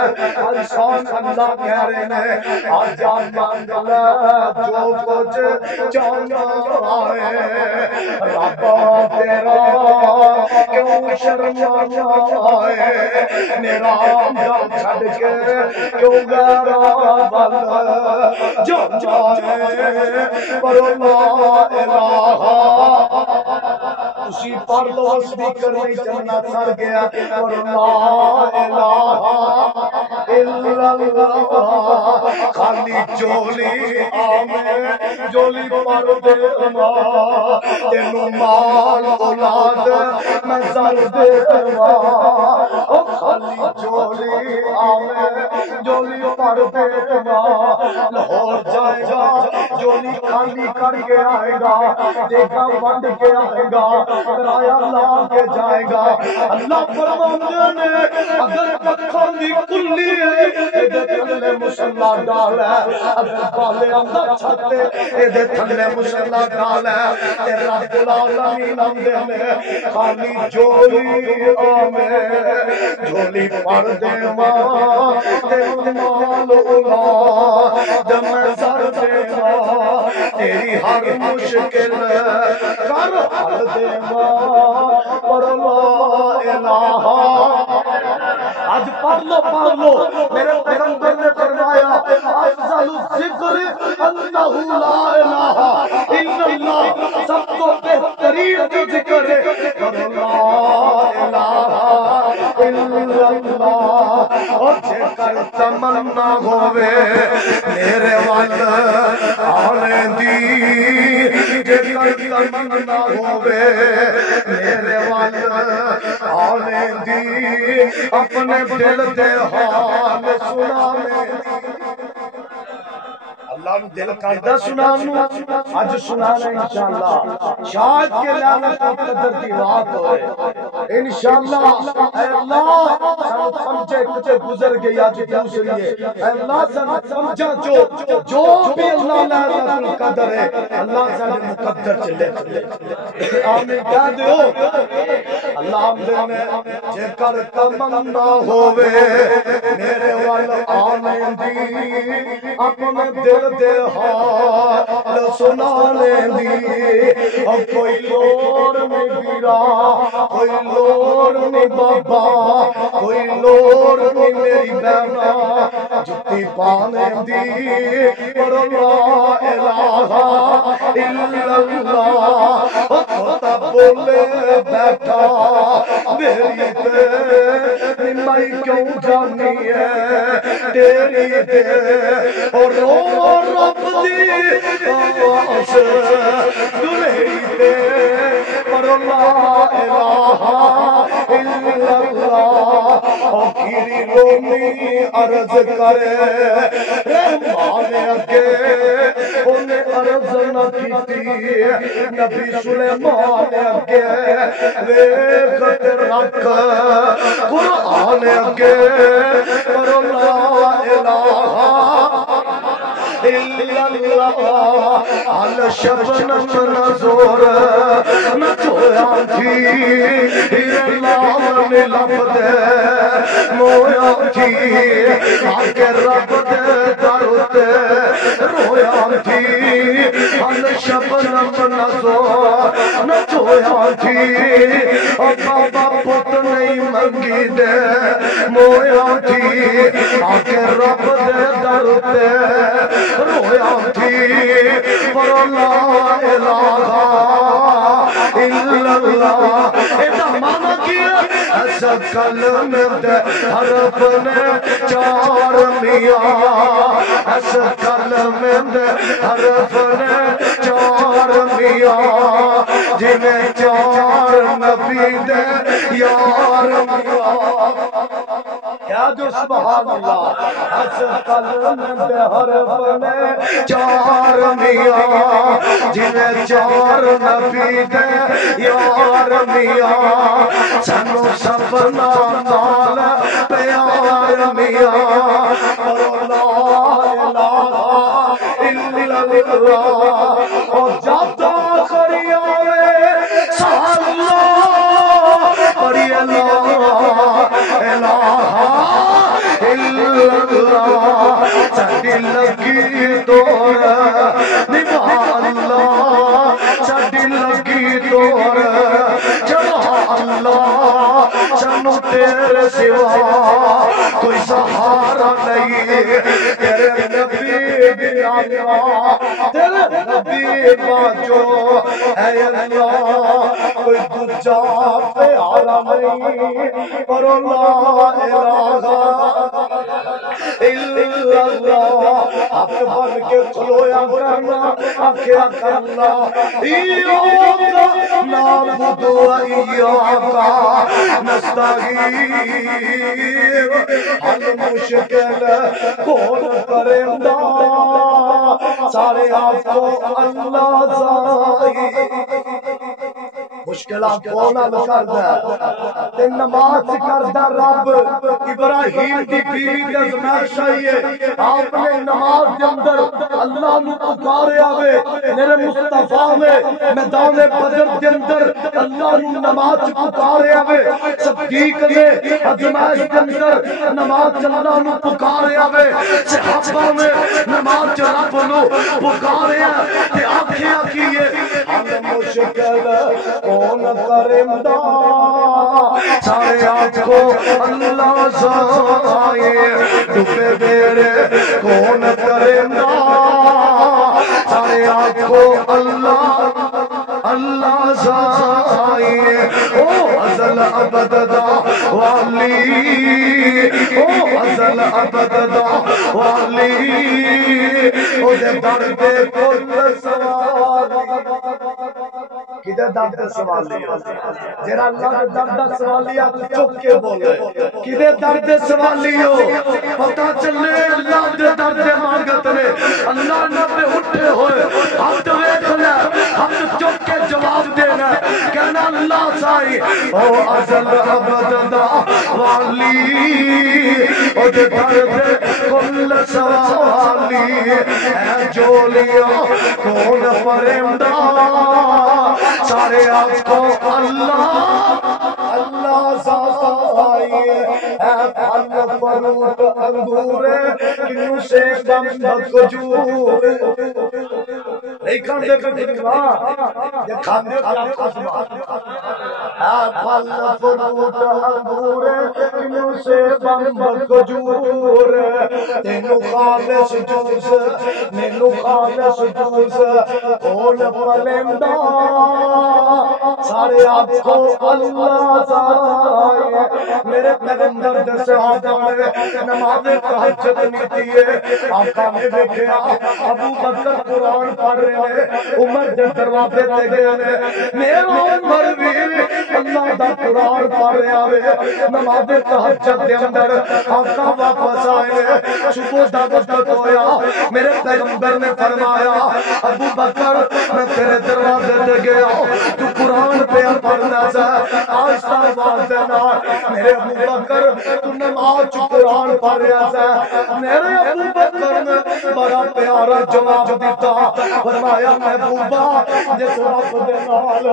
انسان اللہ کہہ رہے نے آج جان مانگ لے جو کچھ چاہنا آئے ربا تیرا کیوں شرمانا آئے میرا آمدہ چھڑ کے کیوں گیرا بل جو جائے پر لا الہ اسی پر لو سپیکر نہیں چلنا سر گیا پر لا الہ الا اللہ خالی جولی آمیں جولی پر دیما تینوں مال اولاد میں زر دیما خالی جولی آمیں جولی پر دیما لاہور جائے گا جولی خالی کر کے آئے گا دیکھا بند کے آئے گا رایا لا کے جائے گا اللہ فرماندے نے اگر پکھاں دی کلی ہے تھلے مسلح ڈال ہے اگر بالے اندر چھتے اے تھلے مسلح ڈال ہے اے رب العالمین اندے نے خالی جولی آمیں جولی پڑھ دے ماں تے مال اولاد میں سر دے ماں تیری ہر مشکل کر حل دیوا پر لا الہ آج پڑھ لو میرے پیغمبر نے فرمایا افضل الذکر انہ لا الہ الا اللہ سب کو بہترین جو ذکر ہے لا الہ الا اللہ اور جے کر تمنا ہووے میرے وال آنے دی جے کر تمنا ہووے میرے وال آنے دی اپنے دل دے حال سنانے اللہ نے دل کردہ سنانو آج سنانا انشاءاللہ شاید کے لعنت و قدر کی بات ہوئے انشاءاللہ اے اللہ سن سمجھے کچھ گزر گئی آج دوسری ہے اے اللہ سن سمجھا جو بھی اللہ لعنت القدر ہے اللہ سن مقدر چلے آمین کہہ دیو اللہ نے جے کر تمنا ہووے میرے وال آنے دی اپنے دل دے حال سنانے دی اب کوئی لوڑ نہیں بیرا کوئی لوڑ نہیں بابا کوئی لوڑ نہیں میری بہنا جتی پانے دی پر لا الہ الا اللہ ہوتا بولے بیٹھا میری تے میں کیوں جانی ہے تیری تے اور رب دی آواز دلہری تے پر لا الہ الا اللہ اور کیری رومی عرض کرے رحمان اگے انہیں عرض نہ کیتی نبی سلیمان اگے ویخت رکھ قرآن اگے پر لا الہ الا اللہ حال شبنم نزور نچویا تھی لام لب دے مویا تھی آکے رب دے درد رویا تھی حال شبنم نزور نچویا تھی بابا پت نہیں منگی دے مویا تھی آکے رب دے درد رویا تھی پر لا الہ الا اللہ ایدہ مانا کیا ایسا کلمہ دے حرف نے چار میاں ایسا کلمہ دے حرف نے چار میاں جنہیں چار نبی دے یار میاں کیا جو سبحان اللہ ایسا کلمہ دے حرف نے چار میاں جنہیں چار نبی دے یار میاں سنو سپنا نال پیار میاں اور لا الہ الا اللہ اور جاتا کری آئے سال اللہ پڑی اللہ الہ الا اللہ ساڈی لگی دور نبھا اللہ ساڈی لگی دور چڑھا اللہ سانو تیرے سوا کوئی سہارا نہیں تیرے نبی بنا تیرے نبی باجو اے اللہ کوئی دجا پیارا نہیں پر لا الہ الا اللہ حق بن کے کھلویا کرنا آکھیا کرنا ایوکا نعبد و ایوکا نستعین حل مشکل کون کرے گا سارے آپ کو اللہ زائی مشکلات کون حل کردا تے نماز کردا رب ابراہیم دی بیوی دی ازمائش آئی ہے آپ نے نماز دے اندر اللہ نو پکاریا وے میرے مصطفیٰ نے میدان بدر دے اندر اللہ نو نماز پکاریا وے صدیق نے ازمائش دے اندر نماز اللہ نو پکاریا وے صحابہ نے نماز رب نو پکاریا تے آکھیا آکھیا کیے ہم مشکل کون کرمدا سارے آنکھوں اللہ سائے ڈوبے بیڑے کون کرمدا سارے آنکھوں اللہ اللہ سائے او ازل ابد دا والی او ازل ابد دا والی او دے درد کل سوالی کدھر درد سوالی جرا اللہ درد سوالی آپ چک کے بولے کدھر درد سوالی ہو پتہ چلے اللہ دے درد مانگت نے اللہ نہ پہ اٹھے ہوئے ہم تو ایک لے ہم تو چک کے جواب دینا کہنا اللہ سائی او ازل ابد دا والی او دے درد کل سوالی اے جولیا کون پرندہ سارے آپ کو اللہ اللہ سائے اے پھل فروٹ انگور کنو سے دم کھجور نہیں کھاندے کھاندے یہ کھاندے اے پھل فروٹ انگور کنو سے دم کھجور تینو خالص جوس مینو خالص جوس کون پرندہ سارے آپ کو اللہ سائے میرے پیغمبر دے صحابہ نے نماز تہجد نہیں دیے آقا نے دیکھا ابو بکر قرآن پڑھ رہے ہیں عمر دے دروازے تے گئے میرا عمر بھی اللہ دا قرآن پڑھ رہا ہے نماز تہجد دے اندر آقا واپس آئے صبح دا وقت ہویا میرے پیغمبر نے فرمایا ابو بکر میں تیرے دروازے تے گیا تو قرآن پہ پڑھنا سا آہستہ آواز دینا میرے ابو بکر تو نماز قرآن پڑھ رہا سا میرے ابو بکر نے بڑا پیارا جواب دیتا فرمایا محبوبہ جس رب دے نال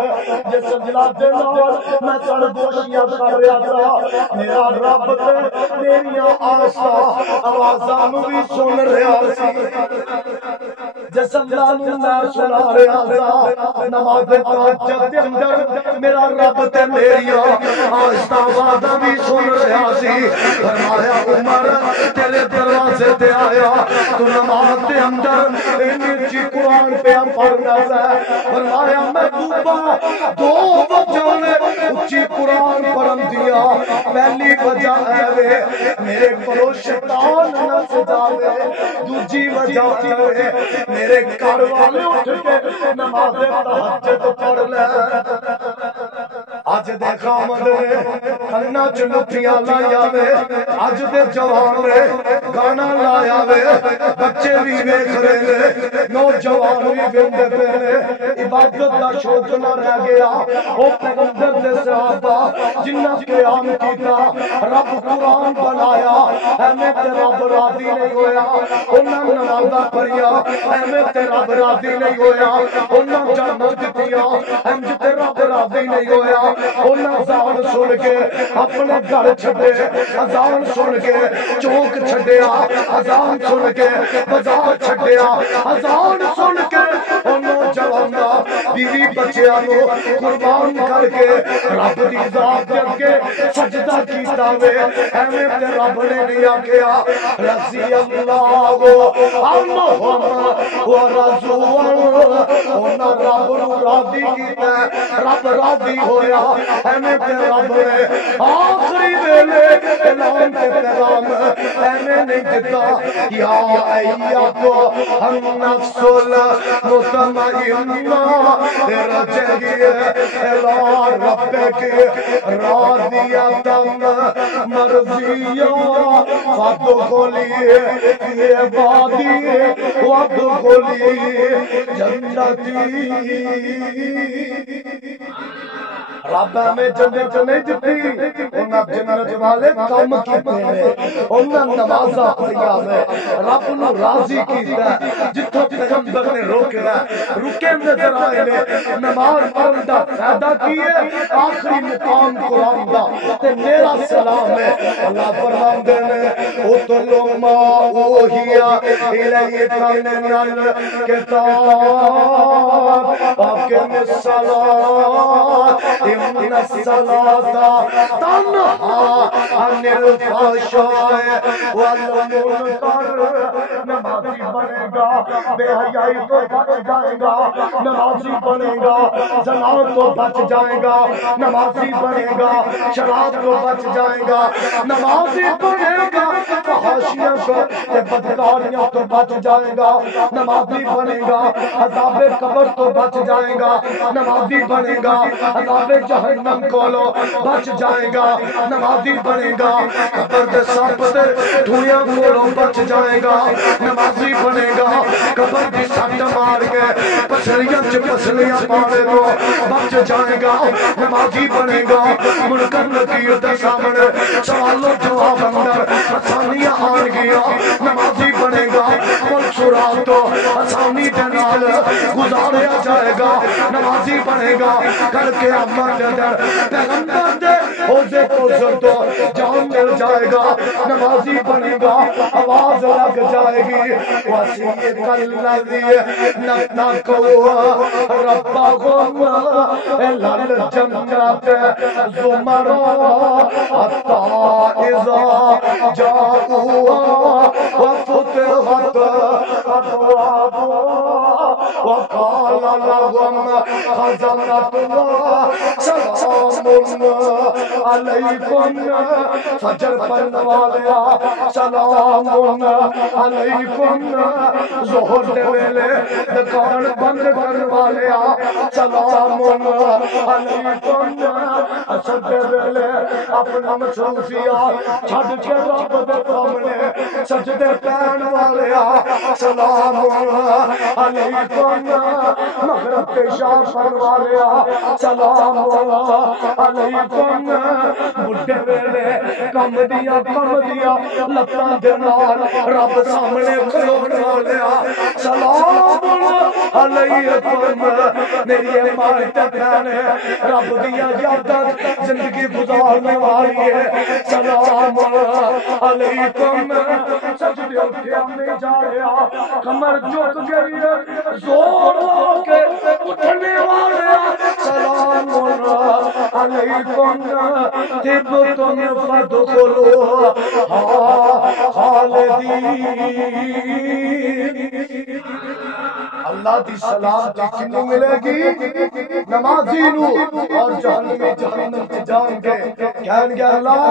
جس جلال دے نال میں سرگوشیاں کر رہا تھا میرا رب تے میریاں آہستہ آوازاں بھی سن رہا سی جس جلال میں سنا رہا تھا نماز تہجد دے اندر میرا رب تے میریاں آہستہ آوازاں بھی سن رہا سی فرمایا عمر تیرے دروازے تے آیا تو نماز دے اندر انجی قرآن پہ پڑھنا سا فرمایا محبوبہ دو وجہ نے اچھی قرآن پڑھن دیا پہلی وجہ ہے میرے کلو شیطان نہ سجاوے دوجی وجہ ہے میرے گھر والے اٹھ کے نماز تہجد پڑھ لے آج دے خامد نے کنا چنٹیاں لایا وے آج دے جوان نے گانا لایا وے بچے بھی ویکھ رہے نے نوجوان بھی ویندے پے نے عبادت دا شوق نہ رہ گیا او پیغمبر دے صحابہ جنہ قیام کیتا رب قرآن بنایا ایویں تے رب راضی نہیں ہویا انہاں نمازاں پڑھیا ایویں تے رب راضی نہیں ہویا انہاں جنت دتیاں انج تے رب راضی نہیں ہویا انہاں اذان سن کے اپنے گھر چھڈے اذان سن کے چوک چھڈیا اذان سن کے بازار چھڈیا اذان سن کے انہوں جوانا بیوی بچیاں نو قربان کر کے رب دی ذات دے اگے سجدہ کیتا وے ایویں تے رب نے نہیں آکھیا رضی اللہ عنہم و رضوا انہاں رب نو راضی کیتا رب راضی ہویا ایویں تے رب نے آخری ویلے اعلان تے پیغام ایویں نہیں دتا یا ایاتو النفس المطمئنہ ارجعی الی ربک راضیۃ مرضیہ فادخلی فی عبادی وادخلی جنتی رب ہمیں جنت نہیں دیتی انہاں جنت والے کام کیتے ہیں انہاں نمازاں پڑھیاں میں رب نو راضی کیتا جتھوں پیغمبر نے روکیا رکے نظر آئے نے نماز پڑھن دا فائدہ کیے آخری مقام قرآن دا تے میرا سلام ہے اللہ فرماندے نے اتل ما اوحی الیک من الکتاب اقم الصلاۃ ان الصلاۃ تنہی عن الفحشاء والمنکر. نمازی بنے گا بے حیائی تو بچ جائے گا، نمازی بنے گا زنا تو بچ جائے گا، نمازی بنے گا شراب تو بچ جائے گا، نمازی بنے گا فحاشیاں کو بدکاریاں تو بچ جائے گا، نمازی بنے گا عذاب قبر تو بچ جائے گا، نمازی بنے گا عذاب جہنم کو بچ جائے گا، نمازی بنے گا قبر دے سپ تے دھویاں کولوں بچ جائے گا، نمازی بنے گا قبر دی سٹ مار کے پسلیاں چ پسلیاں پانے کو بچ جائے گا، نمازی بنے گا منکر نکیر دے سامنے سوال و جواب اندر آسانیاں آن گیا، نمازی بنے گا ملک سرات تو آسانی دے نال گزاریا جائے گا، نمازی بنے گا کر کے امت دے در پیغمبر دے حوضے کوثر تو جان مل جائے گا، نمازی بنے گا آواز لگ جائے گی وَسِيقَ الَّذِينَ اتَّقَوْا رَبَّهُمْ إِلَى الْجَنَّةِ زُمَرًا حَتَّى إِذَا جَاءُوهَا وَفُتِحَتْ أَبْوَابُهَا وَقَالَ لَهُمْ خَزَنَتُهَا سَلَامٌ عَلَيْكُمْ. فجر پڑھنے والے سلام علیکم، ظہر دے ویلے دکان بند کرنے والے سلام علیکم، عصر دے ویلے اپنا مصروفیات چھڈ کے رب دے سامنے سجدے پہن والے سلام علیکم، مغرب پیشاب پڑھنے والے سلام علیکم، بڈھے ویلے کم دیا لتاں دے نال رب سامنے کھلون والے سلام علیکم، میری ماں تے بہن رب دیا یاداں زندگی گزارنے والی ہے سلام علیکم، سجدے اٹھیا نہیں جا رہا، کمر جھک گئی ہے زور لا کے اٹھنے والے سلام علیکم، طبتم فادخلوها خالدین. اللہ دی سلامتی کنوں ملے گی؟ نمازی نو، اور جہنمی جہنم تے جان کے کہن گے اللہ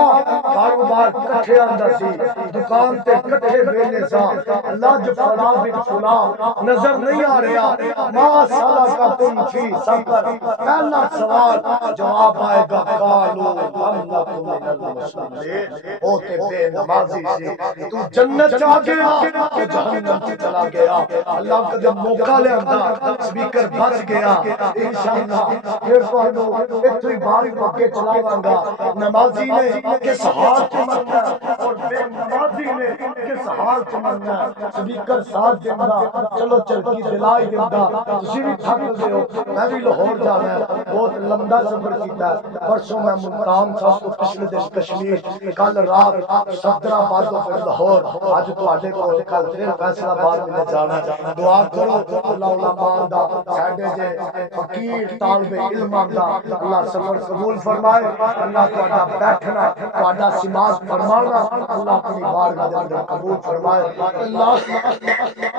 کاروبار کٹھے آندا سی، دکان تے کٹھے ویلے سا، اللہ جو فلاں بن فلاں نظر نہیں آ رہا، ما سلککم فی سقر. پہلا سوال جواب آئے گا قالوا لم نکن من المصلین، او تے بے نمازی سی، تو جنت چا گیا تو جہنم تے چلا گیا. اللہ کدے موقع لے آندا سپیکر بچ گیا انشاءاللہ پھر تانوں ایتھے ہی باہر کے چلاواں گا. نمازی نے کس حال چ مرنا اور بے نمازی نے کس حال چ مرنا، سپیکر ساتھ دیندا چلو چرکی دلائی دیندا، تسی بھی تھک گئے ہو میں بھی لاہور جانا ہے، بہت لمبا سفر کیتا ہے، پرسوں میں ملتان تھا تو پچھلے دن کشمیر، کل رات صدر آباد تو پھر لاہور، اج تواڈے کول کل پھر فیصل آباد میں جانا ہے. دعا کرو اللہ علماء دا ساڈے جے فقیر طالب علماں دا اللہ سفر قبول فرمائے، اللہ تواڈا بیٹھنا تواڈا سماعت فرمانا اللہ اپنی بارگاہ دے اندر قبول فرمائے. اللہ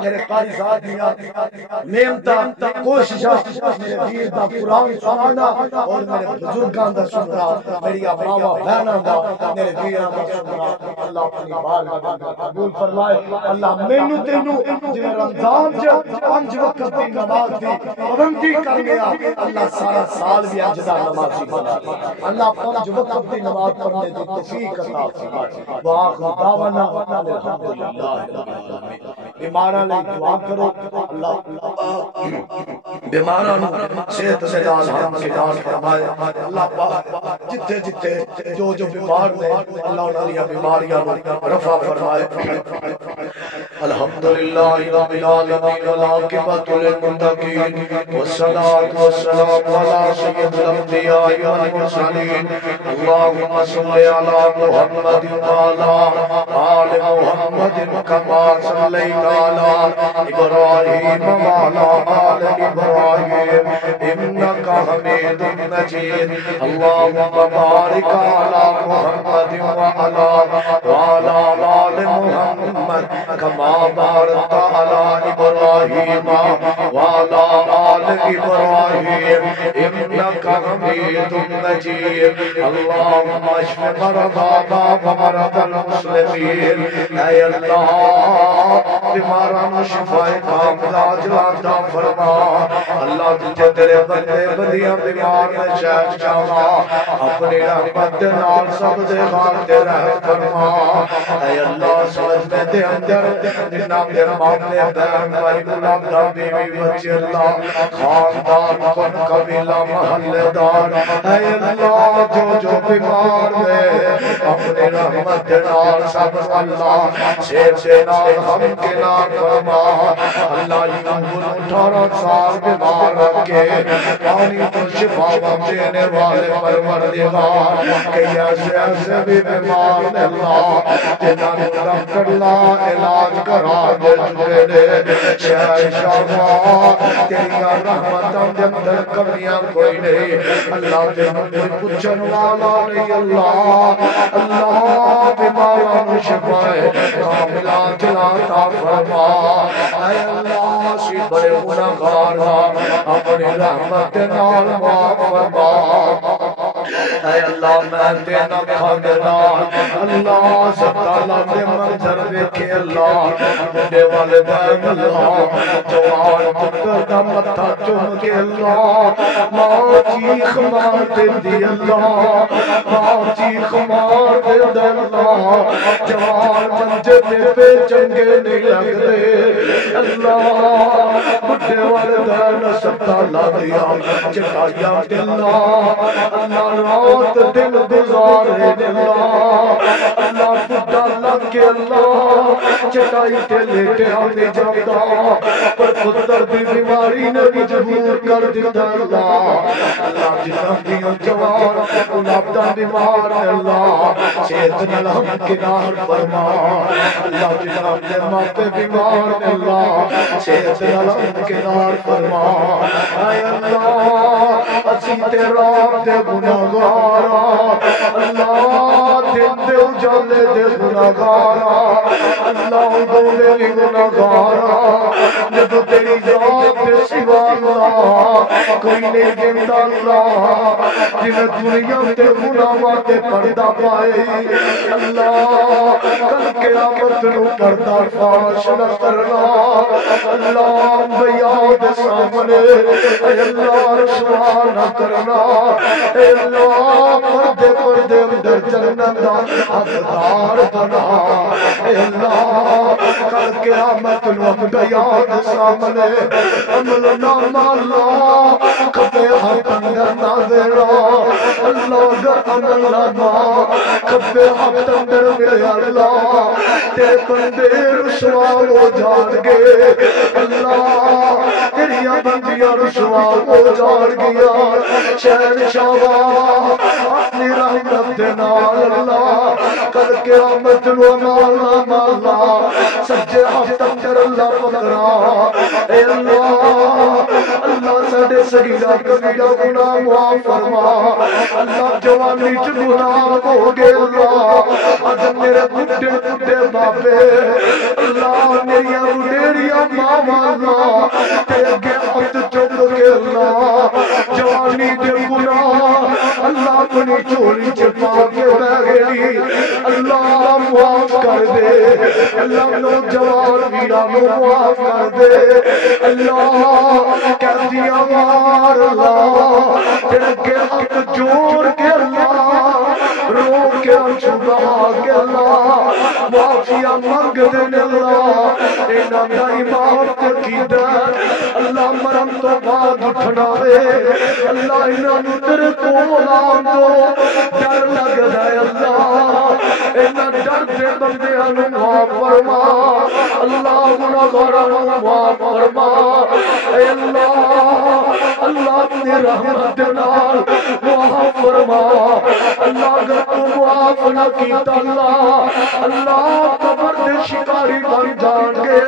میرے قاری صاحب دیاں نعمتاں کوششاں میرے ویر دا قرآن سنانا اور میرے بزرگاں دا سننا، میری ماواں بہناں دا میرے ویراں دا سننا اللہ اپنی بارگاہ دے اندر قبول فرمائے. اللہ مینوں تینوں جویں رمضان چ 5 وقت دی نماز دی پابندی کر گیا، اللہ سارا سال بھی اج دا نمازی بنا دے. اللہ 5 وقت دی نماز پڑھنے دی توفیق عطا فرمائے. وآخر دعوانا الحمدللہ رب العالمین. بیماراں لئی دعا کرو، اللہ بیماراں نوں صحت سے نال ہم کے نال فرمائے. اللہ پاک جتھے جتھے جو بیمار نے اللہ انہاں دی بیماریاں نوں رفع فرمائے. الحمدللہ رب العالمین والعاقبۃ للمتقین والصلاة والسلام علی سید الانبیاء والمرسلین اللہم صل علی محمد وعلی آل محمد کما صلیت علی ابراہیم وعلی آل ابراہیم انک حمید مجید اللہم بارک علی محمد وعلی آل محمد کما بارکت علی ابراہیم وعلی آل ابراہیم انک حمید مجید اللہم اشف مرضانا ومرضى المسلمین اے اللہ بیماران شفاء کاملہ عاجلہ فرما اللہ تجھے تیرے بندے بدیاں بیمار میں شہر جانا اپنی رحمت نال سب دے غاتے رحم فرما اے اللہ سمجھ میں دے اندر جنہ دے معاملے بہن بھائی غلام دا بیوی بچے اللہ خاندان کن قبیلہ محلے دار اے اللہ جو بیمار میں اپنی رحمت نال سب اللہ سے نال ہم کے نام فرما اللہ یوں 18 سال بیمار رکھے پانی تو شفا دینے والے پروردگار کہ ایسے بھی بیمار نے اللہ جنہاں نے ڈاکٹر لا علاج کرا دے چکے نے شہر شاہ تیری رحمتوں کے اندر کمیاں کوئی نہیں اللہ تیرا کوئی پوچھن والا نہیں اللہ بیماروں شفائے کاملہ جلاتا فرما اے اللہ سی بڑے گناہگار اپنی رحمت نال معاف فرما اے اللہ میں دینا کھانا اللہ ستالا دے منظر دیکھے اللہ بڑے والدین اللہ جوان پتر دا متھا چوم کے اللہ ماں چیخ مار دے دی اللہ ماں چیخ مار دے دی اللہ جوان منجے پہ چنگے نہیں لگ دے اللہ بڑے والدین ستالا دیا چٹایا اللہ رات دل گزارے اللہ بڑا لگ کے اللہ چٹائی تے لیٹے آنے جاتا پر پتر دی بیماری نے مجبور کر دیتا اللہ جنہ دیوں جوان اولادہ بیمار اللہ صحت نلہم کنار فرما اللہ جنہ دے ماں پہ بیمار اللہ صحت نلہم کنار فرما اے اللہ اسی تیرا دے گناہگارا اللہ دن دے اجالے دے گناہگارا اللہ دولے بھی گناہگارا جب تیری ذات دے سوا اللہ کوئی نہیں گندہ اللہ جنہیں دنیا تے گناہات پردہ پائے اللہ کل قیامت نو پردہ فاش نہ کرنا اللہ بیاد سامنے اے اللہ رسوا نہ کرنا اے اللہ پردے پردے اندر جنت دا حقدار بنا اے اللہ کل قیامت نو بیاد سامنے عمل نامہ اللہ کبے حق اندر نہ دینا اللہ اگر عمل نامہ کبے حق اندر میرے اللہ تیرے بندے رسوا ہو جان گے اللہ تیری بندیاں رسوا ہو جان گیا شہر شاہ اپنی رحمت نال اللہ کل قیامت نو مالا سجے ہاتھ اندر اللہ پکڑا اے اللہ ساڈے صغیرہ کبیرہ گناہ معاف فرما اللہ جوانی چ گناہ ہو گئے اللہ اج میرے بڈھے بڈھے بابے اللہ میری بڈھیریاں ماواں اللہ تے اگے ہاتھ چک کے اللہ جوانی دے گناہ اللہ اپنی چولی چھپا کے بہ گئی اللہ معاف کر دے اللہ نوجوان ویرا معاف کر دے اللہ کہہ دیا مار اللہ تیرے کے حق جوڑ کے اللہ رو کے چھپا کے اللہ معافیا منگ دے اللہ اے انہاں دا ایمان تے کیتا اللہ مرم تو بعد اٹھنا ہے اللہ انہاں نوں تیرے کول آن تو ڈر لگدا ہے اللہ انہاں ڈر دے بندیاں نوں معاف فرما اللہ گناہگاراں نوں معاف فرما اے اللہ اللہ اپنی رحمت نال معاف فرما اللہ اگر تو معاف نہ کیتا اللہ اللہ قبر دے شکاری بن جان گے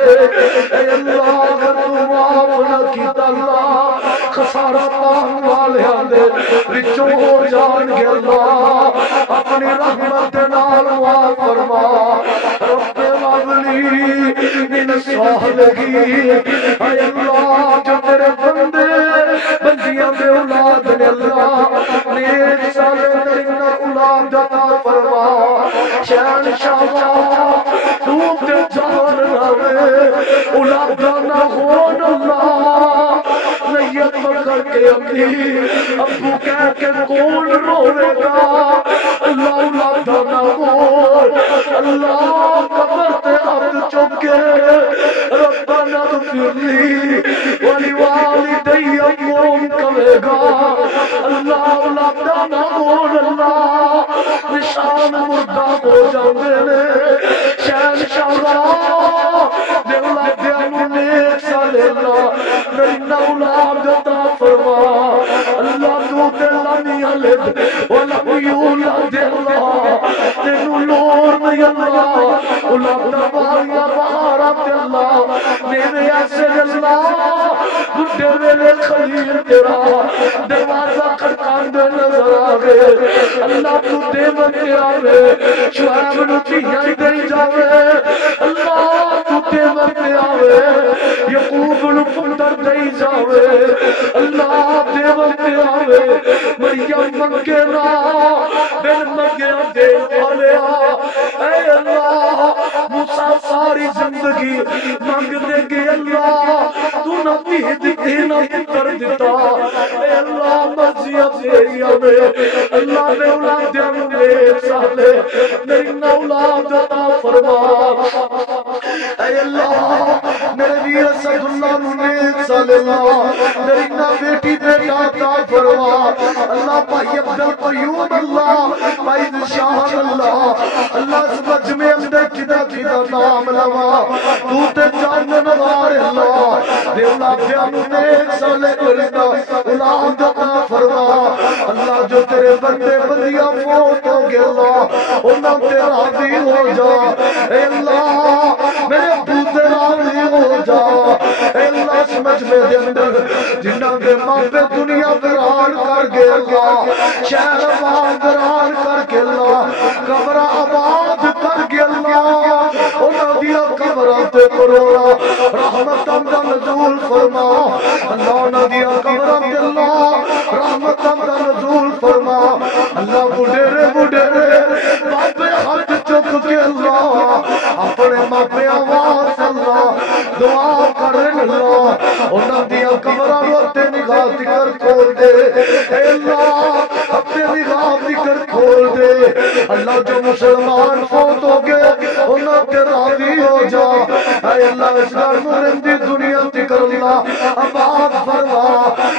اے اللہ اگر تو معاف نہ کیتا اللہ خسارہ پاؤں والیاں دے وچوں ہو جان گے اللہ اپنی رحمت نال معاف فرما رب العالمین من الصالحین اے اللہ جو تیرے بندے بندیاں بے اولاد نے اللہ نیک صالح ترین اولاد عطا فرما شہنشاہ تو تے جان رہے اولاداں نہ ہون اللہ نیت پکڑ کے اپنی ابو کہہ کے کون روے گا اللہ اولاداں نہ ہون اللہ قبر تے ہاتھ چک کے ربنا اغفر لی ولوالدی قوم کہے گا اللہ اولاداں نہ ہون اللہ نشان مردہ ہو جاندے نے شہنشاہ دے اولادیاں نوں نیک صالح اللہ نرینہ اولاد عطا فرما اللہ تو تے لم یلد ولم یولد اللہ تینوں نور نہیں اللہ اولاداں والیاں بہارات اللہ میرے ایسے اللہ بڈھے ویلے خلیل تیرا دروازہ کھڑکاندے نظر آوے اللہ تو دے بندے آوے شعیب نوں دھیاں دے جاوے اللہ تو دے بندے آوے یعقوب نوں پتر دے جاوے اللہ دے بندے آوے مریم منگے نا بن منگے دے والیا اے اللہ موسیٰ ساری زندگی مانگ دے گے اللہ تو نہ دیتی نہ پتر دیتا اے اللہ مرضی اب تیری ہمیں اللہ میں اولادیاں نوں نیک صالح نرینہ اولاد عطا فرما اے اللہ میرے ویر اسد اللہ نوں نیک صالح نرینہ بیٹی بیٹا عطا فرما اللہ بھائی عبد القیوم اللہ بھائی شاہ اللہ اللہ اس مجمع اندر کدا کدا نام لوا تو تے جان نوار اللہ دے اولادیاں نوں نیک صالح کرتا اولاد عطا فرما اللہ جو تیرے بندے بندیاں فوت ہو گئے اللہ انہاں تے راضی ہو جا اے اللہ میرے ابو تے راضی ہو جا اے اللہ اس مجمع دے اندر جنہاں دے ماں پہ دنیا ویران کر گئے اللہ شہر آباد ویران کر کے اللہ قبر آباد کر کے اللہ انہاں دیا قبراں تے کروڑا رحمتاں دا نزول فرما اللہ انہاں دیا قبراں تے اللہ رحمتاں دا نزول فرما اللہ بڈھیرے بڈھیرے بابے ہاتھ چک کے اللہ اپنے ماپے آواز اللہ دعا کرن اللہ انہاں دیا قبراں نوں تے نگاہ تکر کھول دے اے اللہ اپنے نگاہ تکر کھول دے اللہ جو مسلمان فوت ہو گئے انہاں تے راضی ہو جا اے اللہ اس گھر نورم دی دنیا تکر اللہ آباد فرما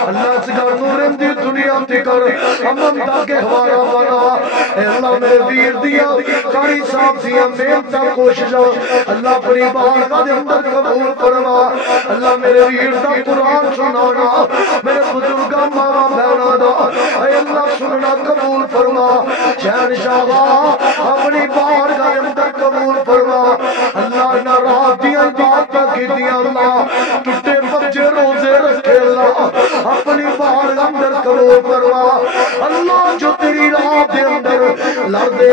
اللہ اس گھر نورم دی دنیا تکر امن دا گہوارا بنا اے اللہ میرے ویر دیا کاری صاحب دیا محنتاں کوششاں اللہ اپنی بارگاہ دے اندر قبول فرما اللہ میرے ویر دا قرآن سنانا میرے بزرگاں ماما بہنا دا اے اللہ سننا قبول فرما شہنشاہ اپنی بارگاہ دے اندر قبول فرما اللہ نہ رات دیاں باتاں کیتیاں اللہ ٹوٹے بچے روزے رکھے اللہ اپنی بارگاہ اندر قبول فرما اللہ جو تیری راہ دے اندر لڑدے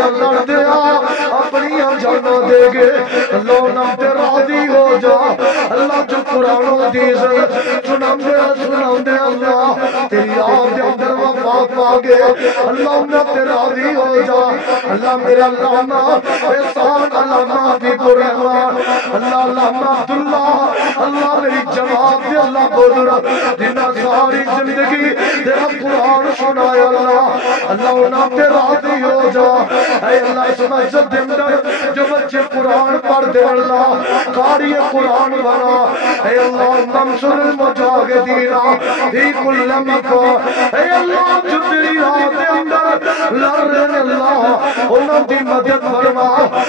اپنی جانا دے گے اللہ نام تے راضی ہو جا اللہ جو قرآن و حدیث سناندے اللہ تیری راہ دے اندر وفا مانگے اللہ انہیں تے راضی ہو جا اللہ میرا علامہ احسان علامہ حبیب الرحمان اللہ علامہ عبداللہ اللہ میری جواب دے اللہ بزرگ جنہ ساری زندگی تیرا قرآن سنایا اللہ اللہ انہیں تے راضی ہو جا اے اللہ اس مسجد اندر جو بچے قرآن پڑھ دے اللہ قاری قرآن بنا اے اللہ منصور المجاہدین فی کل مکان اے اللہ جو تیری راہ دے اندر لڑ رہے اللہ انہوں دی مدد فرما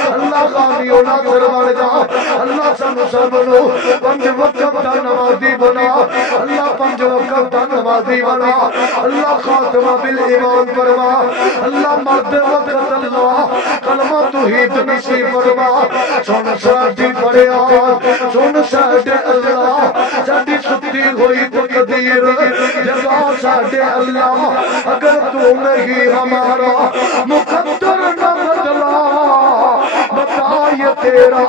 اللہ خامی انہوں در بڑھ جا اللہ سنو سبنو پنج وقت دا نمازی بنا اللہ پنج وقت دا نمازی بنا اللہ خاتمہ بالایمان فرما اللہ مرد وقت اللہ کلمہ توحید نصیب فرما سن ساڈی فریاد سن ساڈے اللہ ساڈی ستی ہوئی تقدیر جگہ ساڈے اللہ اگر تو نہیں ہمارا مقدر نہ بدلا بتا یہ تیرا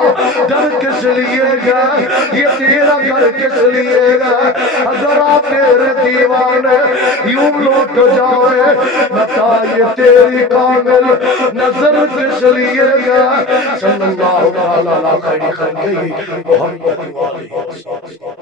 در کس لیے گئے یہ تیرا گھر کس لیے گئے اگر آپ تیرے دیوانے یوں لوٹ جائے بتا یہ تیری کامل نظر کس لیے گئے صلی اللہ علیہ وسلم محمد